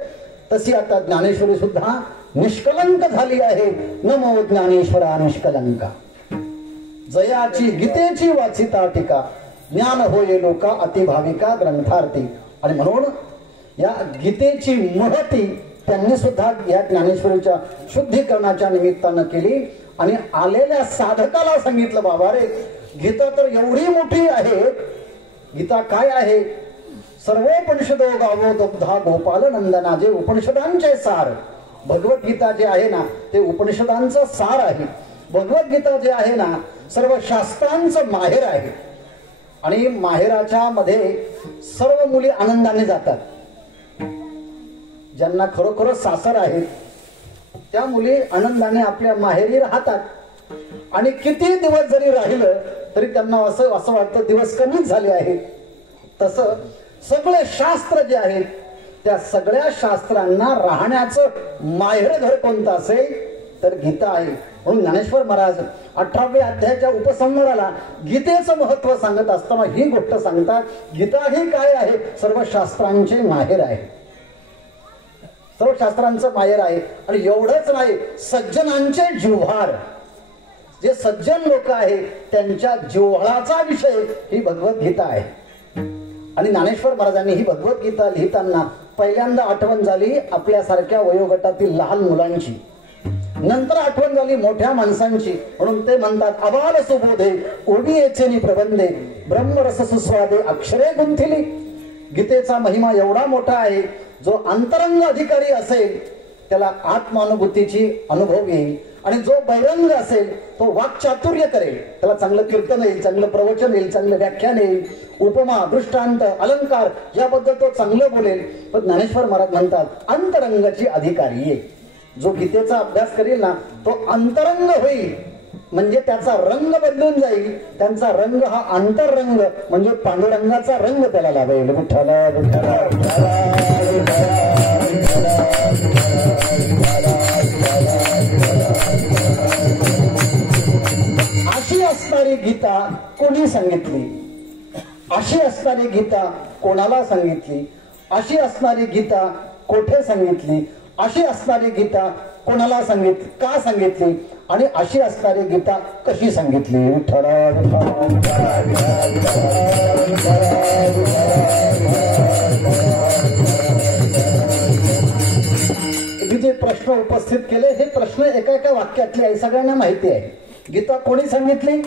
तशी आता ज्ञानेश्वरी सुद्धा निष्कलंक झाली आहे. नमो ज्ञानेश्वरा निष्कलंका, जयाची गीतेची वाचिता टीका, ज्ञान होये लोका अतिभाविका ग्रंथार्थी. आणि म्हणून या गीतेची महती त्यांनी सुद्धा या ज्ञानेश्वरीच्या शुद्धीकरणाच्या निमित्तानं केली. आणि आलेल्या साधकाला सांगितलं, बाबा रे, गीता तर एवढी मोठी आहे. गीता काय आहे? सर्वोपनिषदो गावो दुग्धा गोपाल नंदना. जे उपनिषदांचे सार, भगवद्गीता जे आहे ना ते उपनिषदांचं सार आहे. भगवद्गीता जे आहे ना सर्व शास्त्रांचं माहेर आहे. आणि माहेराच्या मध्ये सर्व मुली आनंदाने जातात. ज्यांना खरोखर सासर आहे त्या मुली आनंदाने आपल्या माहेरी राहतात. आणि किती दिवस जरी राहिलं तरी त्यांना असं वाटतं दिवस कमीच झाले आहे. तसं सगळे शास्त्र जे आहेत त्या सगळ्या शास्त्रांना राहण्याचं माहेर घर कोणतं असेल तर गीता आहे. म्हणून ज्ञानेश्वर महाराज 18व्या अध्यायाच्या उपसंहाराला गीतेचं महत्व सांगत असताना ही गोष्ट सांगतात, गीता ही काय आहे? सर्व शास्त्रांचे माहेर आहे, सर्व शास्त्रांचं माहेर आहे. आणि एवढंच नाही, सज्जनांचे जिव्हार, जे सज्जन लोक आहेत त्यांच्या जिव्हाळाचा विषय ही भगवद्गीता आहे. आणि ज्ञानेश्वर महाराजांनी ही भगवद्गीता लिहिताना पहिल्यांदा आठवण झाली आपल्यासारख्या वयोगटातील लहान मुलांची, नंतर आठवण झाली मोठ्या माणसांची. म्हणून ते म्हणतात, अबाल सुबोधे ओडियेचे प्रबंधे ब्रह्मरस सुस्वादे अक्षरे गुंथिली. गीतेचा महिमा एवढा मोठा आहे, जो अंतरंग अधिकारी असेल त्याला आत्मानुभूतीची अनुभव येईल. आणि जो बहिरंग असेल तो वाक्चातुर्य करेल, त्याला चांगलं कीर्तन येईल, चांगलं प्रवचन येईल, चांगलं व्याख्यान येईल, उपमा, दृष्टांत, अलंकार याबद्दल तो चांगलं बोलेल. पण ज्ञानेश्वर महाराज म्हणतात अंतरंगाची अधिकारी आहे. जो गीतेचा अभ्यास करेल ना तो अंतरंग होईल, म्हणजे त्याचा रंग बदलून जाईल. त्यांचा रंग हा अंतररंग म्हणजे पांडुरंगाचा रंग त्याला लावेल. विठ्ठल अशी असणारी गीता कोणी सांगितली? अशी असणारी गीता कोणाला सांगितली? अशी असणारी गीता कोठे सांगितली? अशी असणारी गीता कोणाला सांगितली, का सांगितली, आणि अशी असणारी गीता कशी सांगितली? मी जे प्रश्न उपस्थित केले हे प्रश्न एका एका वाक्यातले आहे, सगळ्यांना माहिती आहे. गीता कोणी सांगितली?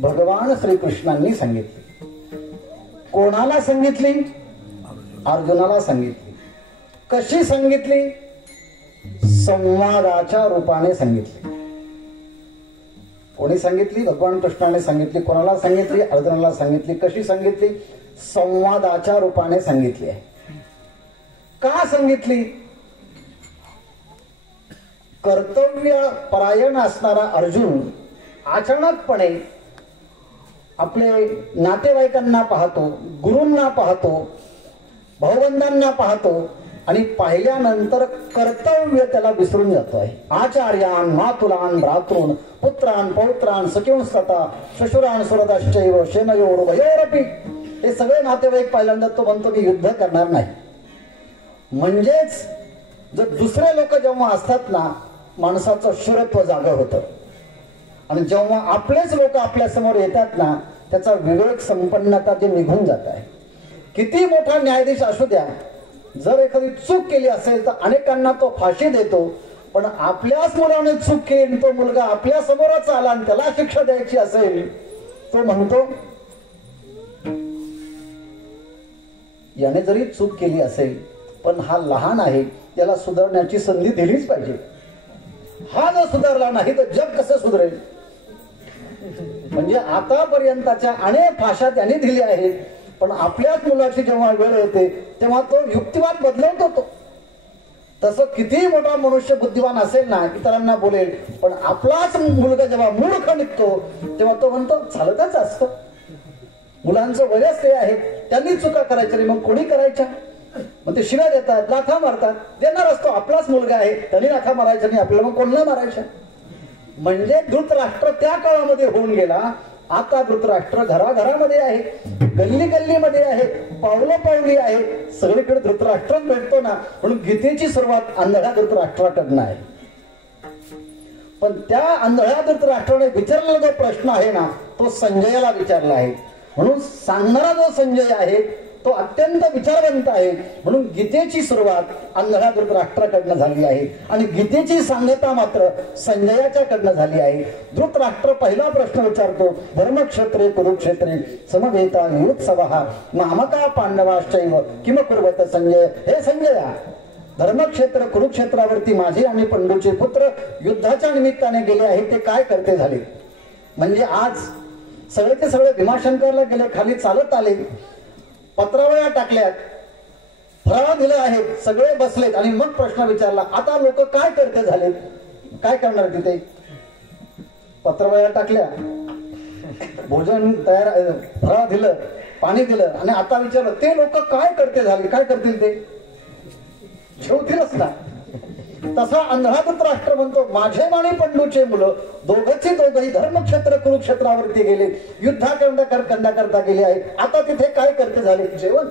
भगवान श्रीकृष्णांनी सांगितली. कोणाला सांगितली? अर्जुनाला सांगितली. कशी सांगितली? संवादाच्या रूपाने सांगितली. कोणी सांगितली? भगवान कृष्णाने सांगितली. कोणाला सांगितली? अर्जुनाला सांगितली. कशी सांगितली? संवादाच्या रूपाने सांगितली आहे. का सांगितली? कर्तव्य परायण असणारा अर्जुन अचानकपणे आपले नातेवाईकांना पाहतो, गुरूंना पाहतो, भाऊबंधांना पाहतो आणि पाहिल्यानंतर कर्तव्य त्याला विसरून जातो आहे. आचार्यान मातुलान भ्रातॄन पुत्रान पौत्रान सखिंस्तता श्वशुरान सुरदाश्चैव शेनयोर उभयोरपि, हे सगळे नातेवाईक पाहिल्यानंतर तो म्हणतो मी युद्ध करणार नाही. म्हणजेच जर दुसरे लोक जेव्हा असतात ना, माणसाचं शूरत्व जागं होतं आणि जेव्हा आपलेच लोक आपल्या समोर येतात ना, त्याचा विवेक संपन्नता जे निघून जात आहे. किती मोठा न्यायाधीश असू द्या, जर एखादी चूक केली असेल तर अनेकांना तो फाशी देतो, पण आपल्याच मुलाने चूक केली, तो मुलगा आपल्या समोरच आला आणि त्याला शिक्षा द्यायची असेल, तो म्हणतो याने जरी चूक केली असेल पण हा लहान आहे, याला सुधारण्याची संधी दिलीच पाहिजे. हा जर सुधारला नाही तर जग कसं सुधरेल? म्हणजे आतापर्यंतच्या अनेक फाशा त्यांनी दिल्या आहेत, पण आपल्याच मुलाची जेव्हा वेळ येते तेव्हा तो युक्तिवाद बदलवत होतो. तसं कितीही मोठा मनुष्य बुद्धिवान असेल ना, इतरांना बोलेल, पण आपलाच मुलगा जेव्हा मूर्ख निघतो तेव्हा तो म्हणतो चालतच असतं. मुलांचं वयच ते आहे, त्यांनी चुका करायच्या नाही, मग कोणी करायच्या? मग ते शिव्या देतात, लाथा मारतात. देणार असतो, आपलाच मुलगा आहे, त्यांनी लाथा मारायच्या नाही, आपल्याला मग कोणाला मारायच्या? म्हणजे धृतराष्ट्र त्या काळामध्ये होऊन गेला. आता धृतराष्ट्र घराघरामध्ये आहे, गल्ली गल्लीमध्ये आहे, पावलं पावली आहे, सगळीकडे धृतराष्ट्रच भेटतो ना. म्हणून गीतेची सुरुवात आंधळ्या धृतराष्ट्राकडनं आहे. पण त्या आंधळ्या धृतराष्ट्राने विचारलेला जो प्रश्न आहे ना, तो संजयाला विचारला आहे. म्हणून सांगणारा जो संजय आहे तो अत्यंत विचारवंत आहे. म्हणून गीतेची सुरुवात आंधळ्या धृतराष्ट्राकडनं झाली आहे आणि गीतेची सांगता मात्र संजयाच्याकडनं झाली आहे. धृतराष्ट्र पहिला प्रश्न विचारतो, धर्मक्षेत्रे कुरुक्षेत्रे समवेता युत्सवः मामका पांडवाश्चैव किम कुर्वत संजय. हे संजया, धर्मक्षेत्र कुरुक्षेत्रावरती माझे आणि पंडूचे पुत्र युद्धाच्या निमित्ताने गेले आहेत, ते काय करते झाले? म्हणजे आज सगळे ते सगळे भीमाशंकरला गेले, खाली चालत आले, पत्रावळ्या टाकल्यात, फराळ दिलं आहे, सगळे बसलेत आणि मग प्रश्न विचारला, आता लोक काय करते झाले? काय करणार तिथे? पत्रावळ्या टाकल्या, भोजन तयार, फराळ दिलं, पाणी दिलं आणि आता विचारलं ते लोक काय करते झाले? काय करतील ते? जेवतीलच ना. तसा आंधळा धृतराष्ट्र म्हणतो, माझे आणि पंडूचे मुलं दोघंही धर्मक्षेत्र कुरुक्षेत्रावरती गेले, युद्धाकरता करता गेले आहेत, आता तिथे काय करते झाले? जेवण.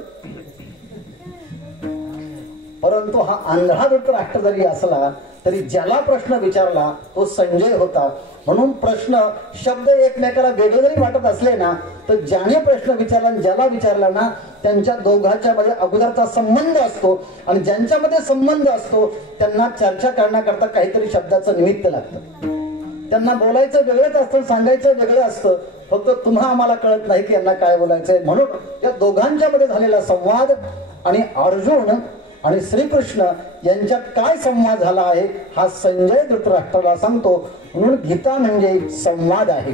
परंतु हा आंधळा धृतराष्ट्र जरी असला तरी ज्याला प्रश्न विचारला तो संजय होता. म्हणून प्रश्न शब्द एकमेकाला वेगळे जरी वाटत असले ना, तर ज्याने प्रश्न विचारला आणि ज्याला विचारला ना, त्यांच्या दोघांच्या मध्ये अगोदरचा संबंध असतो आणि ज्यांच्यामध्ये संबंध असतो त्यांना चर्चा करण्याकरता काहीतरी शब्दाचं निमित्त लागतं. त्यांना बोलायचं वेगळंच असतं, सांगायचं वेगळं असतं, फक्त तुम्हा आम्हाला कळत नाही की यांना काय बोलायचंय. म्हणून या दोघांच्या मध्ये झालेला संवाद आणि अर्जुन आणि श्रीकृष्ण यांच्यात काय संवाद झाला आहे हा संजय धृतराष्ट्राला सांगतो. म्हणून गीता म्हणजे संवाद आहे.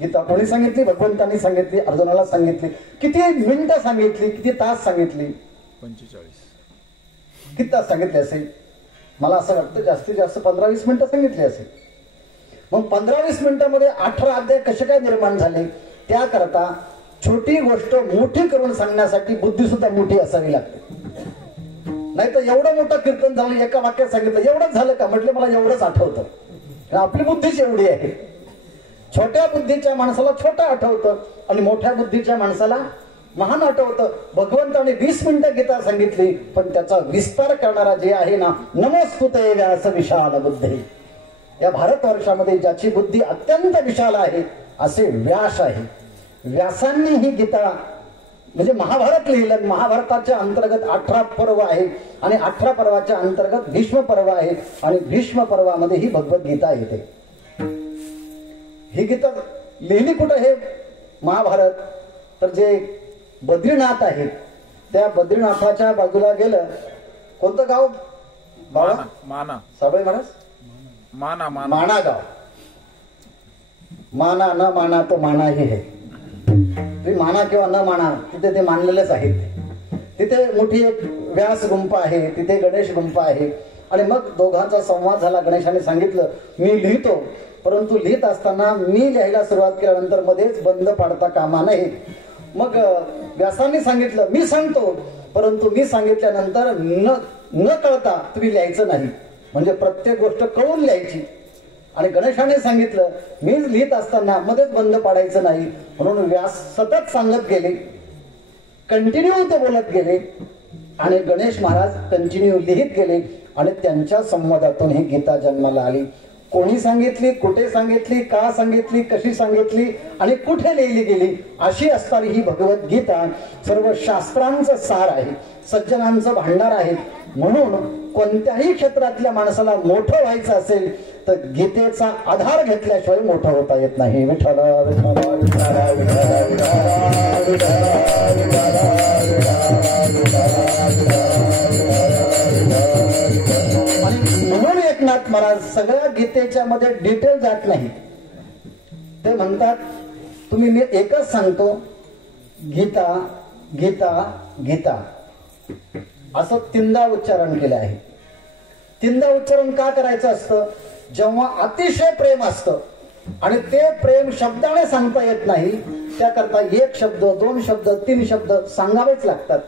गीता कोणी सांगितली? भगवंतांनी सांगितली, अर्जुनाला सांगितली. किती मिनिटं सांगितली? किती तास सांगितली? 45. किती तास सांगितले असेल? मला असं वाटतं जास्तीत जास्त 15-20 मिनिटं सांगितली असेल. मग 15-20 मिनिटांमध्ये 18 अध्याय कसे काय निर्माण झाले? त्याकरता छोटी गोष्ट मोठी करून सांगण्यासाठी बुद्धी सुद्धा मोठी असावी लागते. नाही तर एवढं मोठं कीर्तन झालं, एका वाक्यात सांगितलं, एवढंच झालं का? म्हटलं मला एवढंच आठवतं. आपली बुद्धीच एवढी आहे. छोट्या बुद्धीच्या माणसाला छोटं आठवतं आणि मोठ्या बुद्धीच्या माणसाला महान आठवतं. भगवंताने 20 मिनिटं गीता सांगितली, पण त्याचा विस्तार करणारा जे आहे ना, नमोस्तुते व्यास विशाल बुद्धी. या भारतवर्षामध्ये ज्याची बुद्धी अत्यंत विशाल आहे असे व्यास आहे. व्यासांनी ही गीता म्हणजे महाभारत लिहिलं. महाभारताच्या अंतर्गत 18 पर्व आहे आणि 18 पर्वाच्या अंतर्गत भीष्म पर्व आहे आणि भीष्म पर्वामध्ये ही भगवद्गीता येते. ही गीता लिहिली कुठं हे महाभारत, तर जे बद्रीनाथ आहे त्या बद्रीनाथाच्या बाजूला गेलं. कोणतं गाव बाबा? माना साबळे महाराज माना माना माना गाव. माना न माना तो माना ही है. तुम्ही माना किंवा न माना तिथे ते मानलेलेच आहेत. तिथे मोठी एक व्यास गुंफा आहे, तिथे गणेश गुंफा आहे. आणि मग दोघांचा संवाद झाला. गणेशाने सांगितलं मी लिहितो, परंतु लिहित असताना मी लिहायला सुरुवात केल्यानंतर मध्येच बंद पाडता कामा नये. मग व्यासांनी सांगितलं मी सांगतो, परंतु मी सांगितल्यानंतर न कळता तुम्ही लिहायचं नाही, म्हणजे प्रत्येक गोष्ट कळून लिहायची. आणि गणेशाने सांगितलं मी लिहित असताना मध्येच बंद पाडायचं नाही. म्हणून व्यास सतत सांगत गेले, कंटिन्यू ते बोलत गेले आणि गणेश महाराज कंटिन्यू लिहित गेले. आणि त्यांच्या संवादातून ही गीता जन्माला आली. कोणी सांगितली, कुठे सांगितली, का सांगितली, कशी सांगितली आणि कुठे लिहिली गेली अशी असणारी ही भगवद्गीता सर्व शास्त्रांचं सार आहे, सज्जनांचं भांडार आहे. म्हणून कोणत्याही क्षेत्रातल्या माणसाला मोठं व्हायचं असेल तर गीतेचा आधार घेतल्याशिवाय मोठं होता येत नाही. विठ्ठल म्हणून एकनाथ महाराज सगळ्या गीतेच्या मध्ये डिटेल जात नाही. ते म्हणतात तुम्ही मी एकच सांगतो, गीता गीता गीता असं तीनदा उच्चारण केलं आहे. तीनदा उच्चारण का करायचं असतं? जेव्हा अतिशय प्रेम असतं आणि ते प्रेम शब्दाने सांगता येत नाही, त्याकरता एक शब्द, दोन शब्द, तीन शब्द सांगावेच लागतात.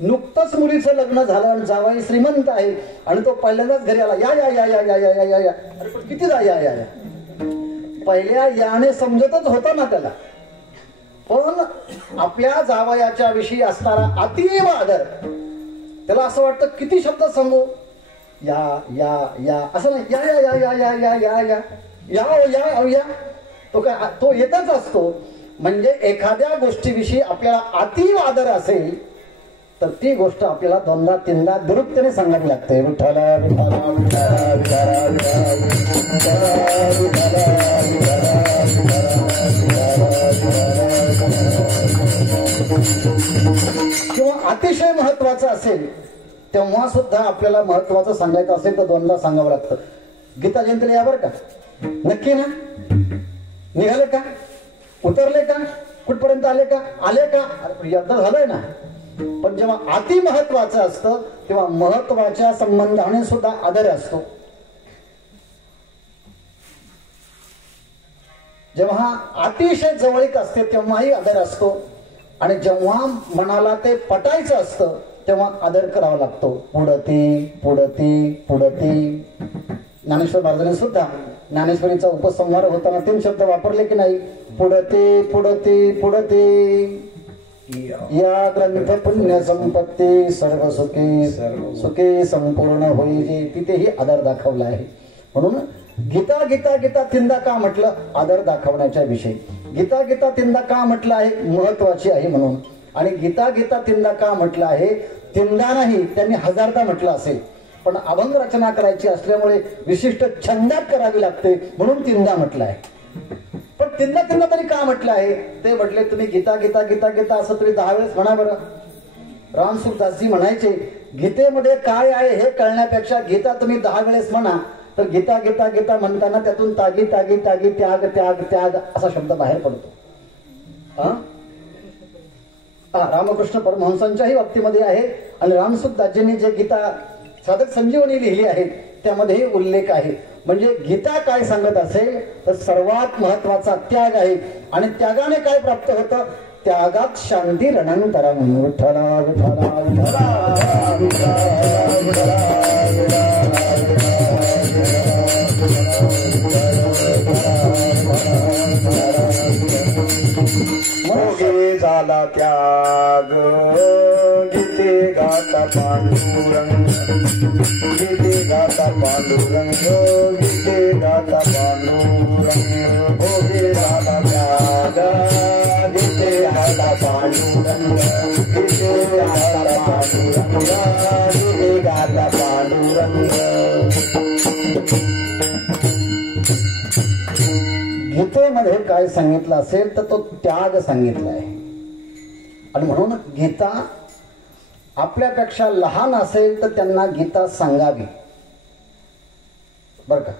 नुकतंच मुलीचं लग्न झालं आणि जावाई श्रीमंत आहे आणि तो पहिल्यांदाच घरी आला, या या या या या या या या. अरे पण किती या या या. पहिल्या याने समजतच होतं ना त्याला, पण आपल्या जावयाच्या विषयी असणारा अतीव आदर, त्याला असं वाटतं किती शब्द सांगू, या या या असं नाही, या या या या या या या या या या. तो काय तो येतच असतो. म्हणजे एखाद्या गोष्टीविषयी आपल्याला अतीव आदर असेल तर ती गोष्ट आपल्याला दोनदा तीनदा दुरुक्तीने सांगावी लागते. विठ्ठला किंवा अतिशय महत्वाचं असेल तेव्हा सुद्धा आपल्याला महत्वाचं सांगायचं असेल तर दोनदा सांगावं लागतं. गीता जयंतीला या बरं का, नक्की ना? निघाले का? उतरले का? कुठपर्यंत आले का? आले का? एकदा झालंय ना. पण जेव्हा अति महत्वाचं असतं तेव्हा महत्वाच्या संबंधाने सुद्धा आदर असतो. जेव्हा अतिशय जवळीक असते तेव्हाही आदर असतो आणि जेव्हा मनाला ते पटायचं असतं तेव्हा आदर करावा लागतो. पुढती पुढती पुढती. ज्ञानेश्वर महाराजांनी सुद्धा ज्ञानेश्वरीचा उपसंहार होताना 3 शब्द वापरले की नाही? पुढती पुढती पुढती. या ग्रंथ पुण्य संपत्ती सर्व सुखी संपूर्ण होईल. तिथेही आदर दाखवला आहे. म्हणून गीता गीता गीता तीनदा का म्हटलं? आदर दाखवण्याच्या विषयी. गीता गीता तीनदा का म्हटलं आहे? महत्वाची आहे म्हणून. आणि गीता गीता तीनदा का म्हटलं आहे? तीनदा नाही, त्यांनी 1000दा म्हटलं असेल, पण अभंग रचना करायची असल्यामुळे विशिष्ट छंदात करावी लागते म्हणून तीनदा म्हटलं आहे. पण तीनदा तीनदा तरी का म्हटलं आहे? ते म्हटले तुम्ही गीता गीता गीता गीता असं तुम्ही 10 वेळेस म्हणा बरं. रामसुखदासजी म्हणायचे गीतेमध्ये काय आहे हे कळण्यापेक्षा गीता तुम्ही 10 वेळेस म्हणा, तर गीता गीता गीता म्हणताना त्यातून तागी तागी तागी त्याग त्याग त्याग असा शब्द बाहेर पडतो. रामकृष्ण परमहंसांच्याही बाबतीमध्ये आहे आणि रामसुखदासजींनी जे गीता साधक संजीवनी लिहिली आहे त्यामध्येही उल्लेख आहे. म्हणजे गीता काय सांगत असेल तर सर्वात महत्वाचा त्याग आहे आणि त्यागाने काय प्राप्त होतं? त्यागात शांती रणंतरं. विठ्ठला विठ्ठला मोगे झाला त्याग गीते गाता पांडुरंग. गीते गाता पांडुरंग. गीते गाता पांडुरंग. मोगे झाला त्याग गीते गाता पांडुरंग. गीते गाता पांडुरंग. गीते गाता पांडुरंग. गीतेमध्ये काय काय सांगितलं असेल तर तो त्याग सांगितला आहे. आणि म्हणून गीता आपल्यापेक्षा लहान असेल तर त्यांना गीता सांगावी. बर का,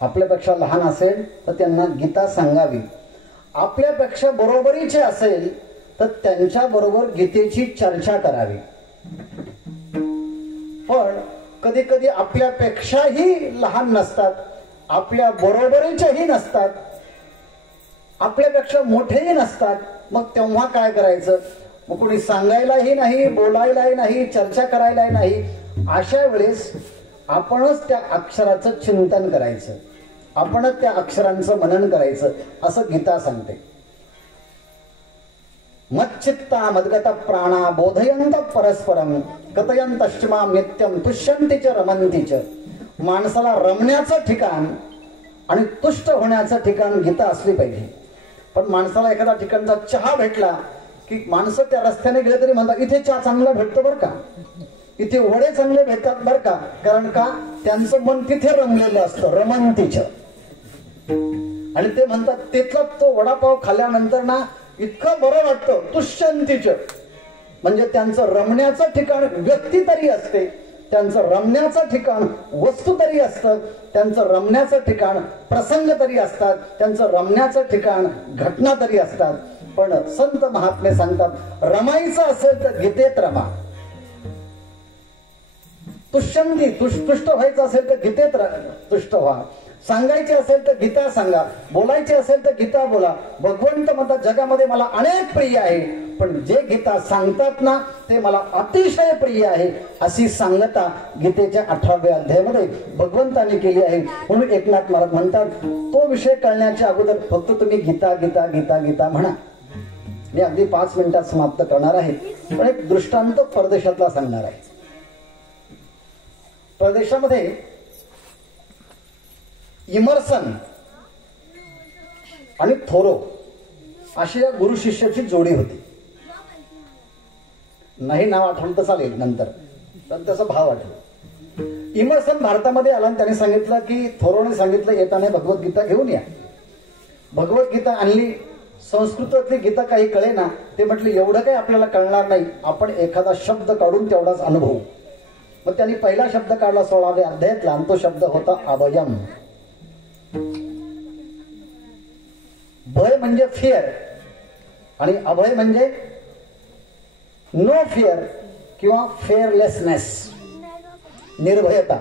आपल्यापेक्षा लहान असेल तर त्यांना गीता सांगावी. आपल्यापेक्षा बरोबरीचे असेल तर त्यांच्या बरोबर गीतेची चर्चा करावी. पण कधी कधी आपल्यापेक्षाही लहान नसतात, आपल्या बरोबरीचेही नसतात, आपल्यापेक्षा मोठेही नसतात. मग तेव्हा काय करायचं? मग कोणी सांगायलाही नाही, बोलायलाही नाही, चर्चा करायलाही नाही. अशा वेळेस आपणच त्या अक्षराचं चिंतन करायचं, आपणच त्या अक्षरांचं मनन करायचं, असं गीता सांगते. मच्चित्ता मद्गता प्राणा बोधयंत परस्परम कथयंतश्चमाम नित्यम तुष्यंती च रमंती च. माणसाला रमण्याचं ठिकाण आणि तुष्ट होण्याचं ठिकाण गीता असली पाहिजे. पण माणसाला एखादा ठिकाणचा चहा भेटला की माणसं त्या रस्त्याने गेले तरी म्हणतात इथे चहा चांगला भेटतो बरं का, इथे वडे चांगले भेटतात बरं का. कारण का? त्यांचं मन तिथे रमलेलं असतं, रमंतीच. आणि ते म्हणतात तिथला तो वडापाव खाल्ल्यानंतर ना इतकं बरं वाटतं, तुष्यंतीच. म्हणजे त्यांचं रमण्याचं ठिकाण व्यक्ती तरी असते, त्यांचं रमण्याचं ठिकाण वस्तू तरी असतं, त्यांचं रमण्याचं ठिकाण प्रसंग तरी असतात, त्यांचं रमण्याचं ठिकाण घटना तरी असतात. पण संत महात्मे सांगतात रमायचं असेल तर गीतेत रमा. तुष्यंती तुष्ट व्हायचं असेल तर गीतेत तुष्ट व्हा. सांगायचे असेल तर गीता सांगा, बोलायचे असेल तर गीता बोला. भगवंत म्हणतात जगामध्ये मला अनेक प्रिय आहे, पण जे गीता सांगतात ना ते मला अतिशय प्रिय आहे. अशी सांगता गीतेच्या 18व्या अध्यायामध्ये भगवंताने केली आहे. म्हणून एकनाथ महाराज म्हणतात तो विषय कळण्याच्या अगोदर फक्त तुम्ही गीता गीता गीता गीता म्हणा. मी अगदी 5 मिनिटात समाप्त करणार आहे, पण एक दृष्टांत परदेशातला सांगणार आहे. परदेशामध्ये इमर्सन आणि थोरो अशी या गुरु शिष्याची जोडी होती. नाही नाव आठवलं तर चालेल नंतर, पण त्याचा भाव आठवला. इमर्सन भारतामध्ये आला आणि त्याने सांगितलं की थोरोने सांगितलं येताना भगवद्गीता घेऊन या. भगवद्गीता आणली. संस्कृतातली गीता काही कळे ना. ते म्हटले एवढं काही आपल्याला कळणार नाही, आपण एखादा शब्द काढून तेवढाच अनुभव. मग त्यांनी पहिला शब्द काढला 16व्या अध्यायातला, आणि तो शब्द होता अभयम. भय म्हणजे फिअर आणि अभय म्हणजे नो फिअर किंवा फेअरलेसनेस, निर्भयता.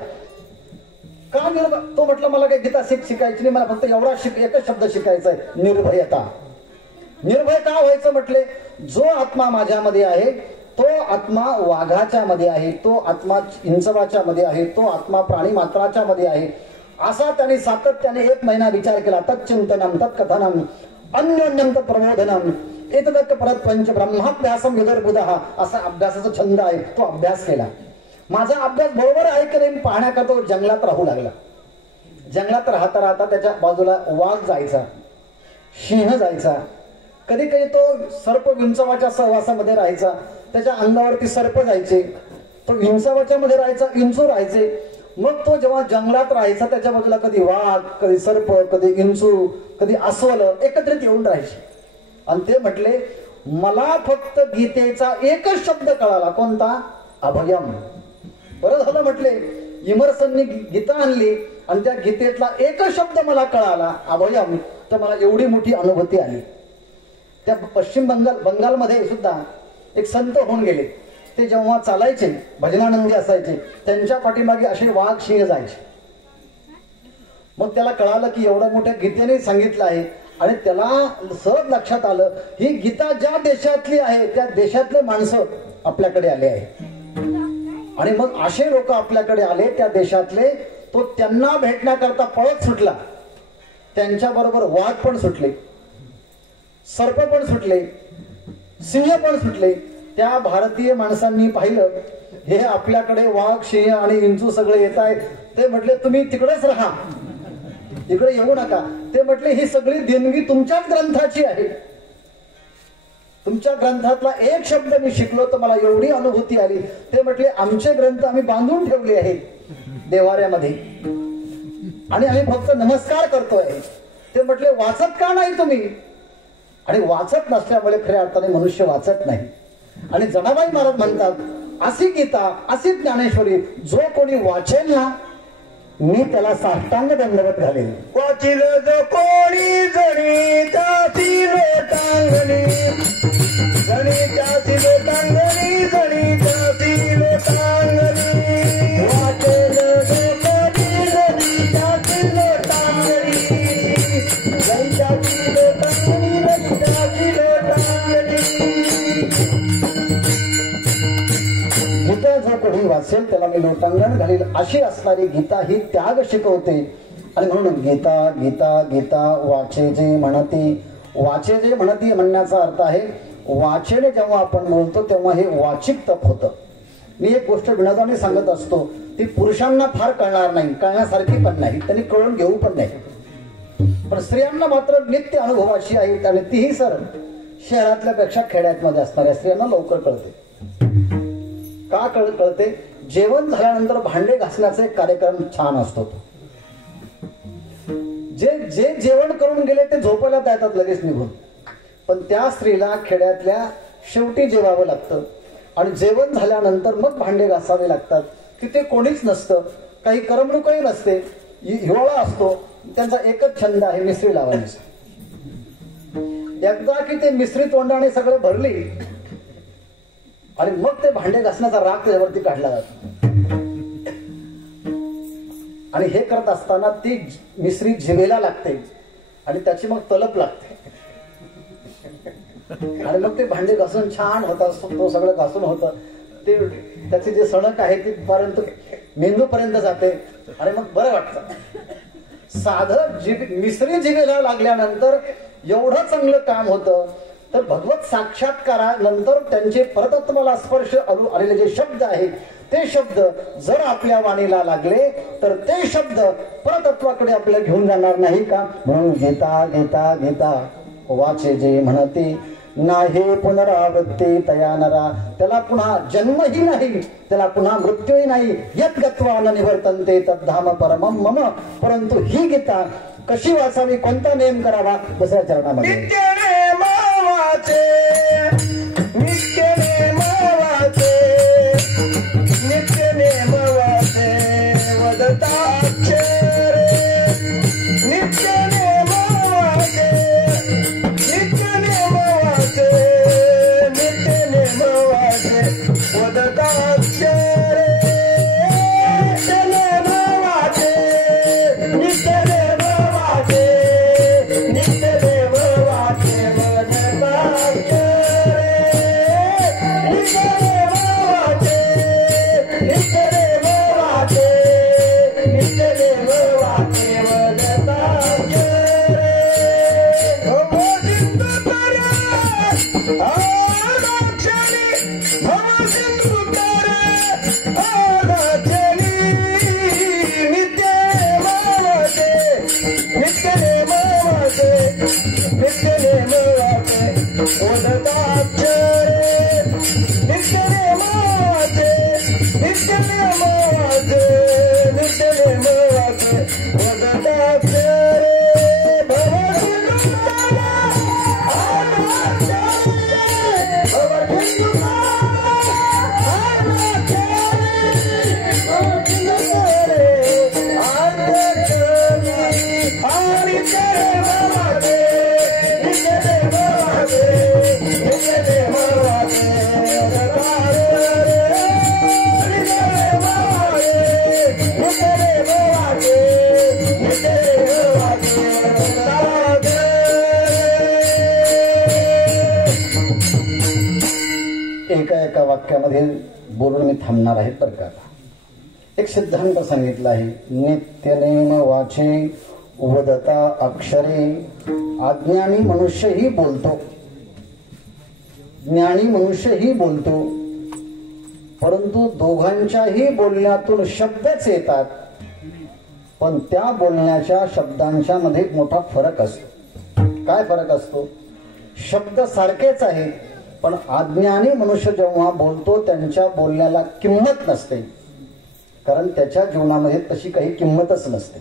का निर्भय? तो म्हटलं मला काही गीता शिकायची नाही, मला फक्त एवढा एकच शब्द शिकायचा आहे, निर्भयता. निर्भय का व्हायचं म्हटले? जो आत्मा माझ्यामध्ये आहे तो आत्मा वाघाच्या मध्ये आहे, तो आत्मा इंचवाच्या मध्ये आहे, तो आत्मा प्राणी मात्राच्या मध्ये आहे. असा त्याने सातत्याने 1 महिना विचार केला. तच्चिंतनम तत्कथनम अन्योन्यम तत्प्रबोधनम एतदक परत पंच ब्रह्माभ्यासम विदर्बुदः असा अभ्यासाचा छंद आहे. तो अभ्यास केला. माझा अभ्यास बरोबर आहे की नाही पाहण्याकरता तो जंगलात राहू लागला. जंगलात राहता राहता त्याच्या बाजूला वाघ जायचा, सिंह जायचा, कधी कधी तो सर्प विंचवाच्या सहवासामध्ये राहायचा, त्याच्या अंगावरती सर्प जायचे, तो विंचवाच्या मध्ये राहायचा, इंचू राहायचे. मग तो जेव्हा जंगलात राहायचा त्याच्या बाजूला कधी वाघ, कधी सर्प, कधी इंचू, कधी अस्वल एकत्रित येऊन राहायचे. आणि ते म्हटले मला फक्त गीतेचा एकच शब्द कळाला. कोणता? अभयम. बरं झालं म्हटले इमर्सननी गीता आणली आणि त्या गीतेतला एकच शब्द मला कळाला, अभयम. तर मला एवढी मोठी अनुभूती आली. त्या पश्चिम बंगालमध्ये सुद्धा एक संत होऊन गेले. ते जेव्हा चालायचे, भजनानंदी असायचे, त्यांच्या पाठीमागे असे वाघ सिंह जायचे. मग त्याला कळालं की एवढ्या मोठ्या गीतेने सांगितलं आहे. आणि त्याला सहज लक्षात आलं ही गीता ज्या देशातली आहे त्या देशातले माणसं आपल्याकडे आले आहे. आणि मग असे लोक आपल्याकडे आले त्या देशातले. तो त्यांना भेटण्याकरता पळत सुटला. त्यांच्या बरोबर वाघ पण सुटले, सर्प पण सुटले, सिंह पण सुटले. त्या भारतीय माणसांनी पाहिलं हे आपल्याकडे वाघ सिंह आणि इंचू सगळे येत आहेत. ते म्हटले तुम्ही तिकडेच राहा, इकडे येऊ नका. ते म्हटले ही सगळी देणगी तुमच्याच ग्रंथाची आहे. तुमच्या ग्रंथातला एक शब्द मी शिकलो तर मला एवढी अनुभूती आली. ते म्हटले आमचे ग्रंथ आम्ही बांधून ठेवले आहेत देवाऱ्यामध्ये आणि आम्ही फक्त नमस्कार करतोय. ते म्हटले वाचत का नाही तुम्ही? आणि वाचत नसल्यामुळे खऱ्या अर्थाने मनुष्य वाचत नाही. आणि जनाबाई महाराज म्हणतात अशी गीता अशी ज्ञानेश्वरी जो कोणी वाचेल ना मी त्याला साष्टांग दंडवत घालेल. वाचिल जो कोणी जणी त्याची लोटांगणी जणी त्याची लोटांगणी जणी त्याची लोटांगणी वाचेल जो कोणी जणी त्याची लोटांगणी जणी त्याची लोटांगणी जणी त्याची लोटांगणी. गीता जो कोणी वाचेल त्याला मी लोटांगण घालील अशी असणारी गीता ही त्याग शिकवते. आणि म्हणून गीता गीता गीता वाचे जे म्हणती. वाचे जे म्हणती म्हणण्याचा अर्थ आहे वाचेने जेव्हा आपण बोलतो तेव्हा हे वाचिक तप होतं. मी एक गोष्ट विनोदाने सांगत असतो ती पुरुषांना फार कळणार नाही, कळण्यासारखी पण नाही, त्यांनी कळून घेऊ पण नाही, पण स्त्रियांना मात्र नित्य अनुभवाची आहे. आणि तीही सर शहरातल्या पेक्षा खेड्यातमध्ये असणाऱ्या स्त्रियांना लवकर कळते. का कळते? जेवण झाल्यानंतर भांडे घासण्याचा एक कार्यक्रम छान असतो. जे जे जेवण करून गेले ते झोपायला जातात लगेच निघून, पण त्या स्त्रीला खेड्यातल्या शेवटी जेवावं लागतं आणि जेवण झाल्यानंतर मग भांडे घासावे लागतात. तिथे कोणीच नसतं, काही करमणूकही नसते, हिवाळा असतो. त्यांचा एकच छंद आहे मिसरी लावायचा. एकदा की ते मिसरी तोंडाने सगळे भरली आणि मग ते भांडे घासण्याचा राग त्याच्यावरती काढला जातो. आणि हे करत असताना ती मिसरी जिभेला लागते आणि त्याची मग तलप लागते आणि मग ते भांडे घासून छान होत असतो. तो सगळं घासून होतं ते त्याचे जे सणक आहे ते पर्यंत मेंदू पर्यंत जाते आणि मग बरं वाटतं. साधं मिसरी जिभेला लागल्यानंतर एवढं चांगलं काम होतं. तर भगवत साक्षात्कारानंतर त्यांचे परतत्वाला स्पर्श आलेले जे शब्द आहेत ते शब्द जर आपल्या वाणीला लागले तर ते शब्द परतत्वाकडे आपल्याला घेऊन जाणार नाही का? म्हणून गीता गीता गीता वाचे जे म्हणते नाही पुनरावृत्ती तया नरा. त्याला पुन्हा जन्मही नाही, त्याला पुन्हा मृत्यूही नाही. यत् गत्वा न निवर्तन्ते तद्धाम परमं मम. परंतु ही गीता कशी वाचावी, कोणता नेम करावा, दुसऱ्या चरणामध्ये नित्य नेम वाचे नित्य नेम वाचे नित्य नेम वाचे वदताक्षरे नित्य नेम वाचे नित्य नेम वाचे नित्य नेम वाचे वदताक्षरे नित्य नेम वाचे नित्य नेम वाचे नित्य देव वाचे वदताक्षरे नित्य देव वाचे नित्य देव वाचे नित्य देव वाचे वदताक्षरे. भव सिंधु तरे आगाक्षणी भव सिंधु तरे आगाक्षणी नित्य देव वाचे नित्य देव वाचे नित्य देव वाचे वदताक्षरे नित्य देव वाचे नित्य देव वाचे नित्य देव वाचे वदताक्षरे. भव सिंधु तरे आगाक्षणी भव सिंधु एका एका वाक्यामध्ये बोलून मी थांबणार आहे. बरं का, एक सिद्धांत सांगितला आहे. नित्यनेन वाचे वदता अक्षरे. अज्ञानी मनुष्यही बोलतो, ज्ञानी मनुष्यही बोलतो, परंतु दोघांच्याही बोलण्यातून शब्दच येतात, पण त्या बोलण्याच्या शब्दांच्या मध्ये मोठा फरक असतो. काय फरक असतो? शब्द सारखेच आहे, पण अज्ञानी मनुष्य जेव्हा बोलतो त्यांच्या बोलण्याला किंमत नसते, कारण त्याच्या जीवनामध्ये तशी काही किंमतच नसते.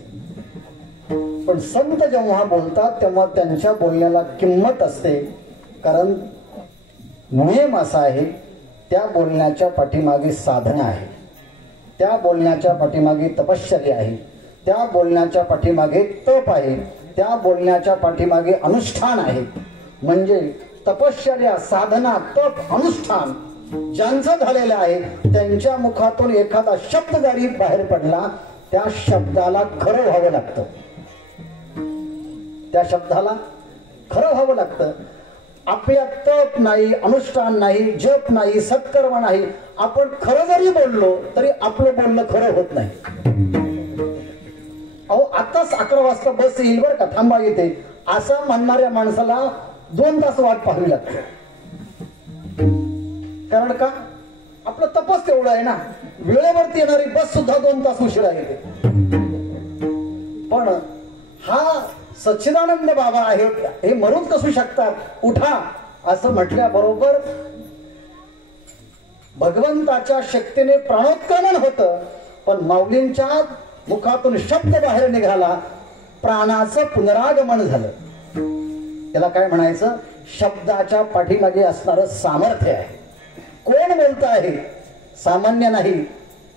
पण संत जेव्हा बोलतात तेव्हा त्यांच्या बोलण्याला किंमत असते. कारण नियम असा आहे, त्या बोलण्याच्या पाठीमागे साधना आहे, त्या बोलण्याच्या पाठीमागे तपश्चर्या आहे, त्या बोलण्याच्या पाठीमागे तप आहे, त्या बोलण्याच्या पाठीमागे अनुष्ठान आहे. म्हणजे तपश्चर्या, साधना, तप, अनुष्ठान ज्यांचं झालेलं आहे त्यांच्या मुखातून एखादा शब्द जरी बाहेर पडला, त्या शब्दाला खरं व्हावं लागतं, त्या शब्दाला खरं व्हावं लागतं. आपल्या तप नाही, अनुष्ठान नाही, जप नाही, सत्कर्म नाही, आपण खरं जरी बोललो तरी आपलं बोलणं खरं होत नाही. अहो आताच 11 वाजता बस येईल बरं का, थांबा येते, असं म्हणणाऱ्या माणसाला 2 तास वाट पाहावी लागते. कारण का? आपलं तपच तेवढं आहे ना. वेळेवरती येणारी बस सुद्धा 2 तास उशिरा येते. पण हा सच्चिदानंद बाबा आहेत, हे मरूच कसू शकतात, उठा असं म्हटल्याबरोबर भगवंताच्या शक्तीने प्राणोत्क्रमण होतं. पण माऊलींच्या मुखातून शब्द बाहेर निघाला, प्राणाचं पुनरागमन झालं. त्याला काय म्हणायचं? शब्दाच्या पाठीमागे असणारं सामर्थ्य आहे. कोण बोलत आहे? सामान्य नाही,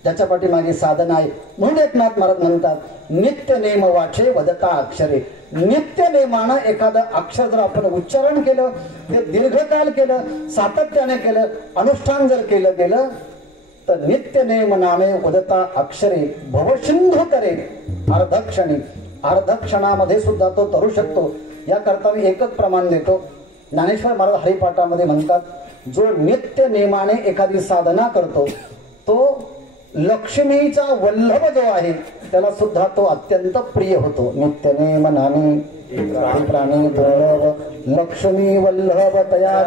ज्याच्या पाठीमागे साधन आहे. म्हणून एकनाथ महाराज म्हणतात, नित्य नेम वाचे वदता अक्षरे. नित्य नेमानं एखादं अक्षर जर आपण उच्चारण केलं, ते दीर्घकाल केलं, सातत्याने केलं, अनुष्ठान जर केलं गेलं तर नित्य नेम नामे वदता अक्षरे भवसिंधू करे अर्धक्षणी. अर्धक्षणामध्ये सुद्धा तो तरू शकतो. याकरता मी एकच प्रमाण देतो. ज्ञानेश्वर महाराज हरिपाठामध्ये म्हणतात, जो नित्य नेमाने एखादी साधना करतो तो लक्ष्मीचा वल्लभ जो आहे त्याला सुद्धा तो अत्यंत प्रिय होतो. नित्य नेम नामी प्राणी दुर्लभ लक्ष्मी वल्लभ तया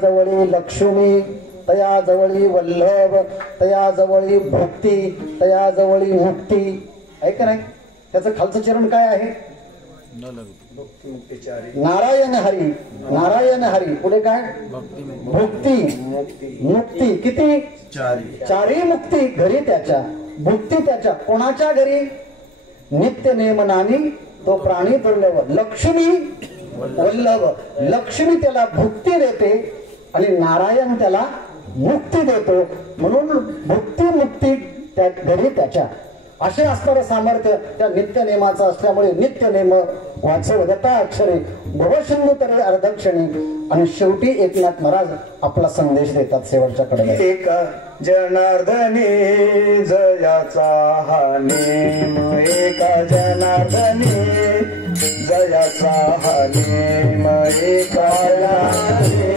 जवळी लक्ष्मी, तया जवळी वल्लभ, तया जवळी भक्ती, तया जवळी मुक्ती. आहे का नाही? त्याचं खालचं चरण काय आहे? नारायण हरी, नारायण हरी. पुढे काय? भुक्ती, मुक्ती. किती? चारी मुक्ती घरी त्याच्या, भुक्ती त्याच्या. कोणाच्या घरी? नित्य नेम नामी तो प्राणी दुर्लभ लक्ष्मी वल्लभ. लक्ष्मी त्याला भुक्ती देते आणि नारायण त्याला मुक्ती देतो. म्हणून भुक्ती मुक्ती त्या घरी त्याच्या. असे असणारं सामर्थ्य त्या नित्य नेमाचं असल्यामुळे नित्य नेम वाचे वदता अक्षरे भवसिंधू तरे अर्धक्षणी. आणि शेवटी एकनाथ महाराज आपला संदेश देतात शेवटच्या कडे. एका जनार्दनी जयाचा हा नेम, एका जनार्दनी जयाचा हा नेम, एका जनार्दनी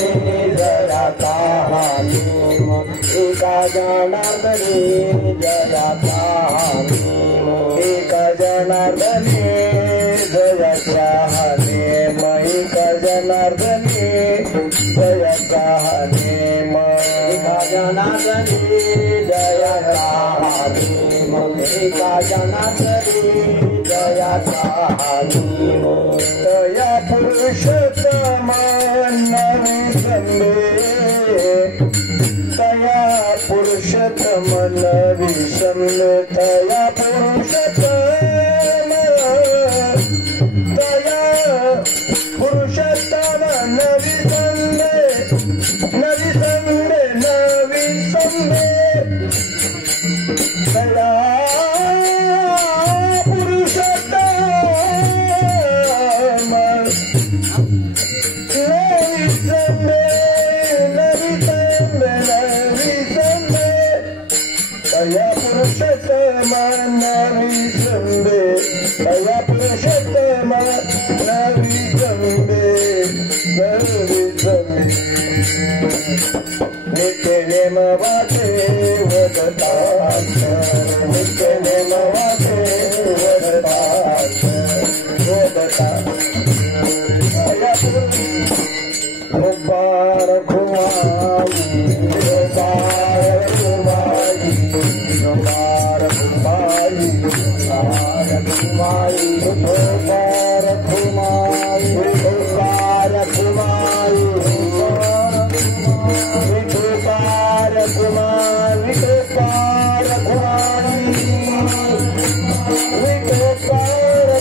जयाचा हा नेम, एका जनार्दनी जयाचा हा नेम, एका जनार्दनी जयाचा हा नेम, एका जनार्दनी जयाचा हा नेम, एका जनार्दनी जयाचा हा नेम, एका जनार्दनी जयाचा हा नेम. तया पुरुषोत्तम नवी संदे, तया पुरुषोत्तम नवी संदे, तया पुरुषोत्तम, तया पुरुषोत्तम नवी संदे, नवी संदे, नवी संदे, तया नित्य नेम वाचे वदता नित्य नेम वाचे वदता वदता गोपार घुमाई, गोपार घुमाई, गोपार घुमाई, गोपार घुमाई, गोपार घुमाई, गोपार घुमाई, गोपार घुमाई, गोपार घुमाई, गोपार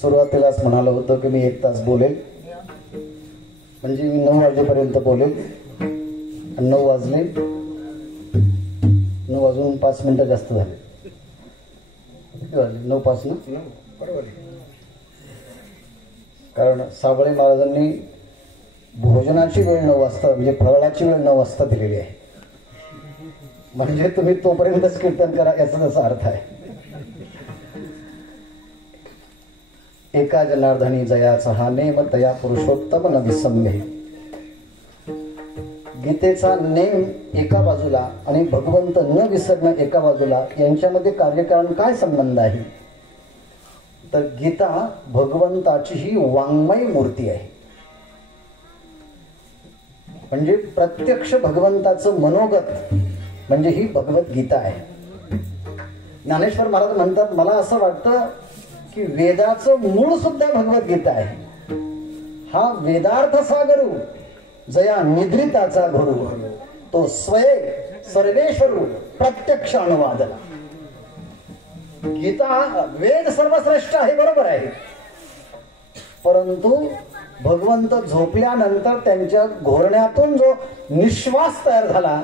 सुरुवातीलाच म्हणालं होतं की मी 1 तास बोलेल, म्हणजे मी 9 वाजेपर्यंत बोलेल. 9 वाजले, 9 वाजून 5 मिनिटं जास्त झाले. किती वाजले? 9:05 ना. कारण साबळे महाराजांनी भोजनाची वेळ 9 वाजता, म्हणजे फराळाची वेळ 9 वाजता दिलेली आहे. म्हणजे तुम्ही तोपर्यंतच कीर्तन करा याचा त्याचा अर्थ आहे. एका जनार्दनी जयाचा हा नेम तया पुरुषोत्तम न विसंभे. गीतेचा नेम एका बाजूला आणि भगवंत न विसरणं एका बाजूला, यांच्यामध्ये कार्यकारण काय संबंध आहे? तर गीता भगवंताची ही वाङ्मय मूर्ती आहे. म्हणजे प्रत्यक्ष भगवंताचं मनोगत म्हणजे ही भगवद्गीता आहे. ज्ञानेश्वर महाराज म्हणतात, मला असं वाटतं की वेदाचं मूळ सुद्धा भगवद्गीता आहे. हा वेदार्थ सागरू जया निद्रिताचा गुरु, तो स्वये सर्वेश्वरू प्रत्यक्ष अनुवादला. गीता वेद सर्वश्रेष्ठ आहे, बरोबर आहे, परंतु भगवंत झोपल्यानंतर त्यांच्या घोरण्यातून जो निश्वास तयार झाला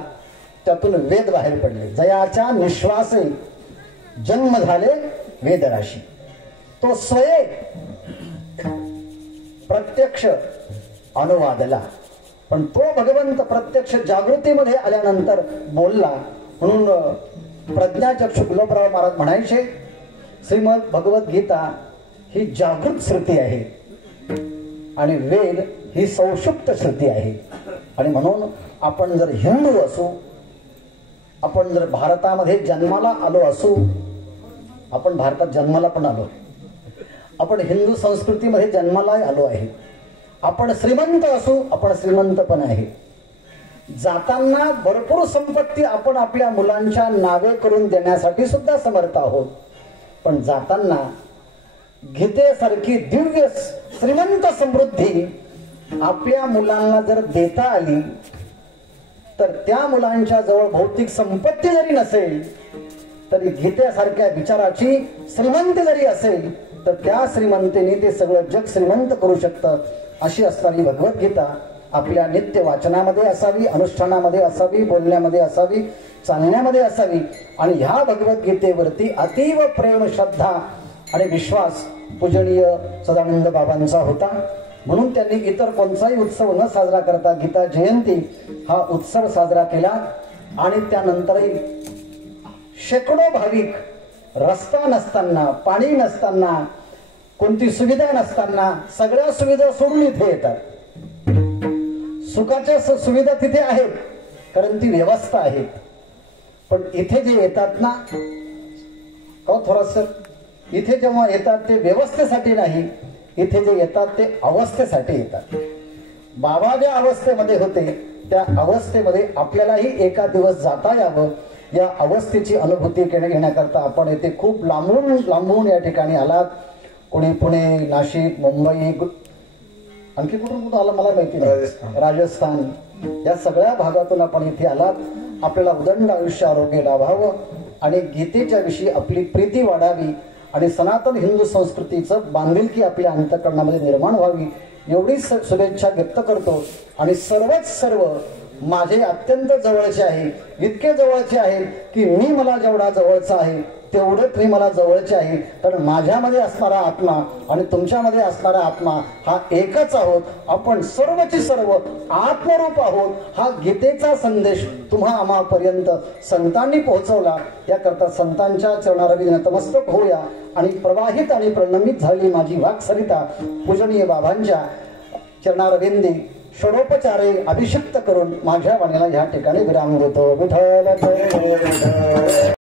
त्यातून वेद बाहेर पडले. जयाच्या निश्वासे जन्म झाले वेदराशी. तो स्वये प्रत्यक्ष अनुवादला. पण तो भगवंत प्रत्यक्ष जागृतीमध्ये आल्यानंतर बोलला. म्हणून प्रज्ञाचक्षु गुलाबराव महाराज म्हणायचे, श्रीमद भगवद्गीता ही जागृत श्रुती आहे आणि वेद ही सौषुप्त श्रुती आहे. आणि म्हणून आपण जर हिंदू असू, आपण जर भारतामध्ये जन्माला आलो असू, आपण भारतात जन्माला पण आलो, आपण हिंदू संस्कृतीमध्ये जन्माला आलो आहे, आपण श्रीमंत असू, आपण श्रीमंत पण आहे, जाताना भरपूर संपत्ती आपण आपल्या मुलांच्या नावे करून देण्यासाठी सुद्धा समर्थ आहोत. पण जाताना गीतेसारखी दिव्य श्रीमंत समृद्धी आपल्या मुलांना जर देता आली तर त्या मुलांच्या जवळ भौतिक संपत्ती जरी नसेल तरी गीतेसारख्या विचाराची श्रीमंती जरी असेल तर त्या श्रीमंतीने ते सगळं जग श्रीमंत करू शकतं. अशी असणारी भगवद्गीता आपल्या नित्य वाचनामध्ये असावी, अनुष्ठानामध्ये असावी, बोलण्यामध्ये असावी, चालण्यामध्ये असावी. आणि ह्या भगवद्गीतेवरती अतीव प्रेम, श्रद्धा आणि विश्वास पूजनीय सदानंद बाबांचा होता. म्हणून त्यांनी इतर कोणताही उत्सव न साजरा करता गीता जयंती हा उत्सव साजरा केला. आणि त्यानंतरही शेकडो भाविक रस्ता नसताना, पाणी नसताना, कोणती सुविधा नसताना सगळ्या सुविधा सोडून इथे येतात. सुखाच्या सुविधा तिथे आहेत कारण ती व्यवस्था आहे. पण इथे जे येतात ना, थोडस इथे जेव्हा येतात ते व्यवस्थेसाठी नाही, इथे जे येतात ते अवस्थेसाठी येतात. बाबा ज्या अवस्थेमध्ये होते त्या अवस्थेमध्ये आपल्यालाही एका दिवस जाता यावं, या अवस्थेची अनुभूती घेण्याकरता आपण येथे खूप लांबून लांबून या ठिकाणी आलात. कोणी पुणे, नाशिक, मुंबई, आणखी कुठून आला मला माहिती नाही, राजस्थान, या सगळ्या भागातून आपण इथे आलात. आपल्याला उदंड आयुष्य आरोग्य लाभावं आणि गीतेच्या विषयी आपली प्रीती वाढावी आणि सनातन हिंदू संस्कृतीचं बांधिलकी आपल्या अंतःकरणामध्ये निर्माण व्हावी एवढीच शुभेच्छा व्यक्त करतो. आणि सर्वच सर्व माझे अत्यंत जवळचे आहे, इतके जवळचे आहेत की मी मला जेवढा जवळचा आहे तेवढे तुम्ही मला जवळचे आहे. कारण माझ्यामध्ये असणारा आत्मा आणि तुमच्यामध्ये असणारा आत्मा हा एकच आहोत. आपण सर्वची सर्व आत्मरूप आहोत. हा गीतेचा संदेश तुम्हा आम्हापर्यंत संतांनी पोहोचवला. याकरता संतांच्या चरणारविंद नतमस्तक होऊया आणि प्रवाहित आणि प्रणमित झाली माझी वाक्सरिता पूजनीय बाबांच्या चरणारविंदी षडोपचारे अभिषिक्त करून माझ्या वाणीला या ठिकाणी विराम देतो. विठ्ठल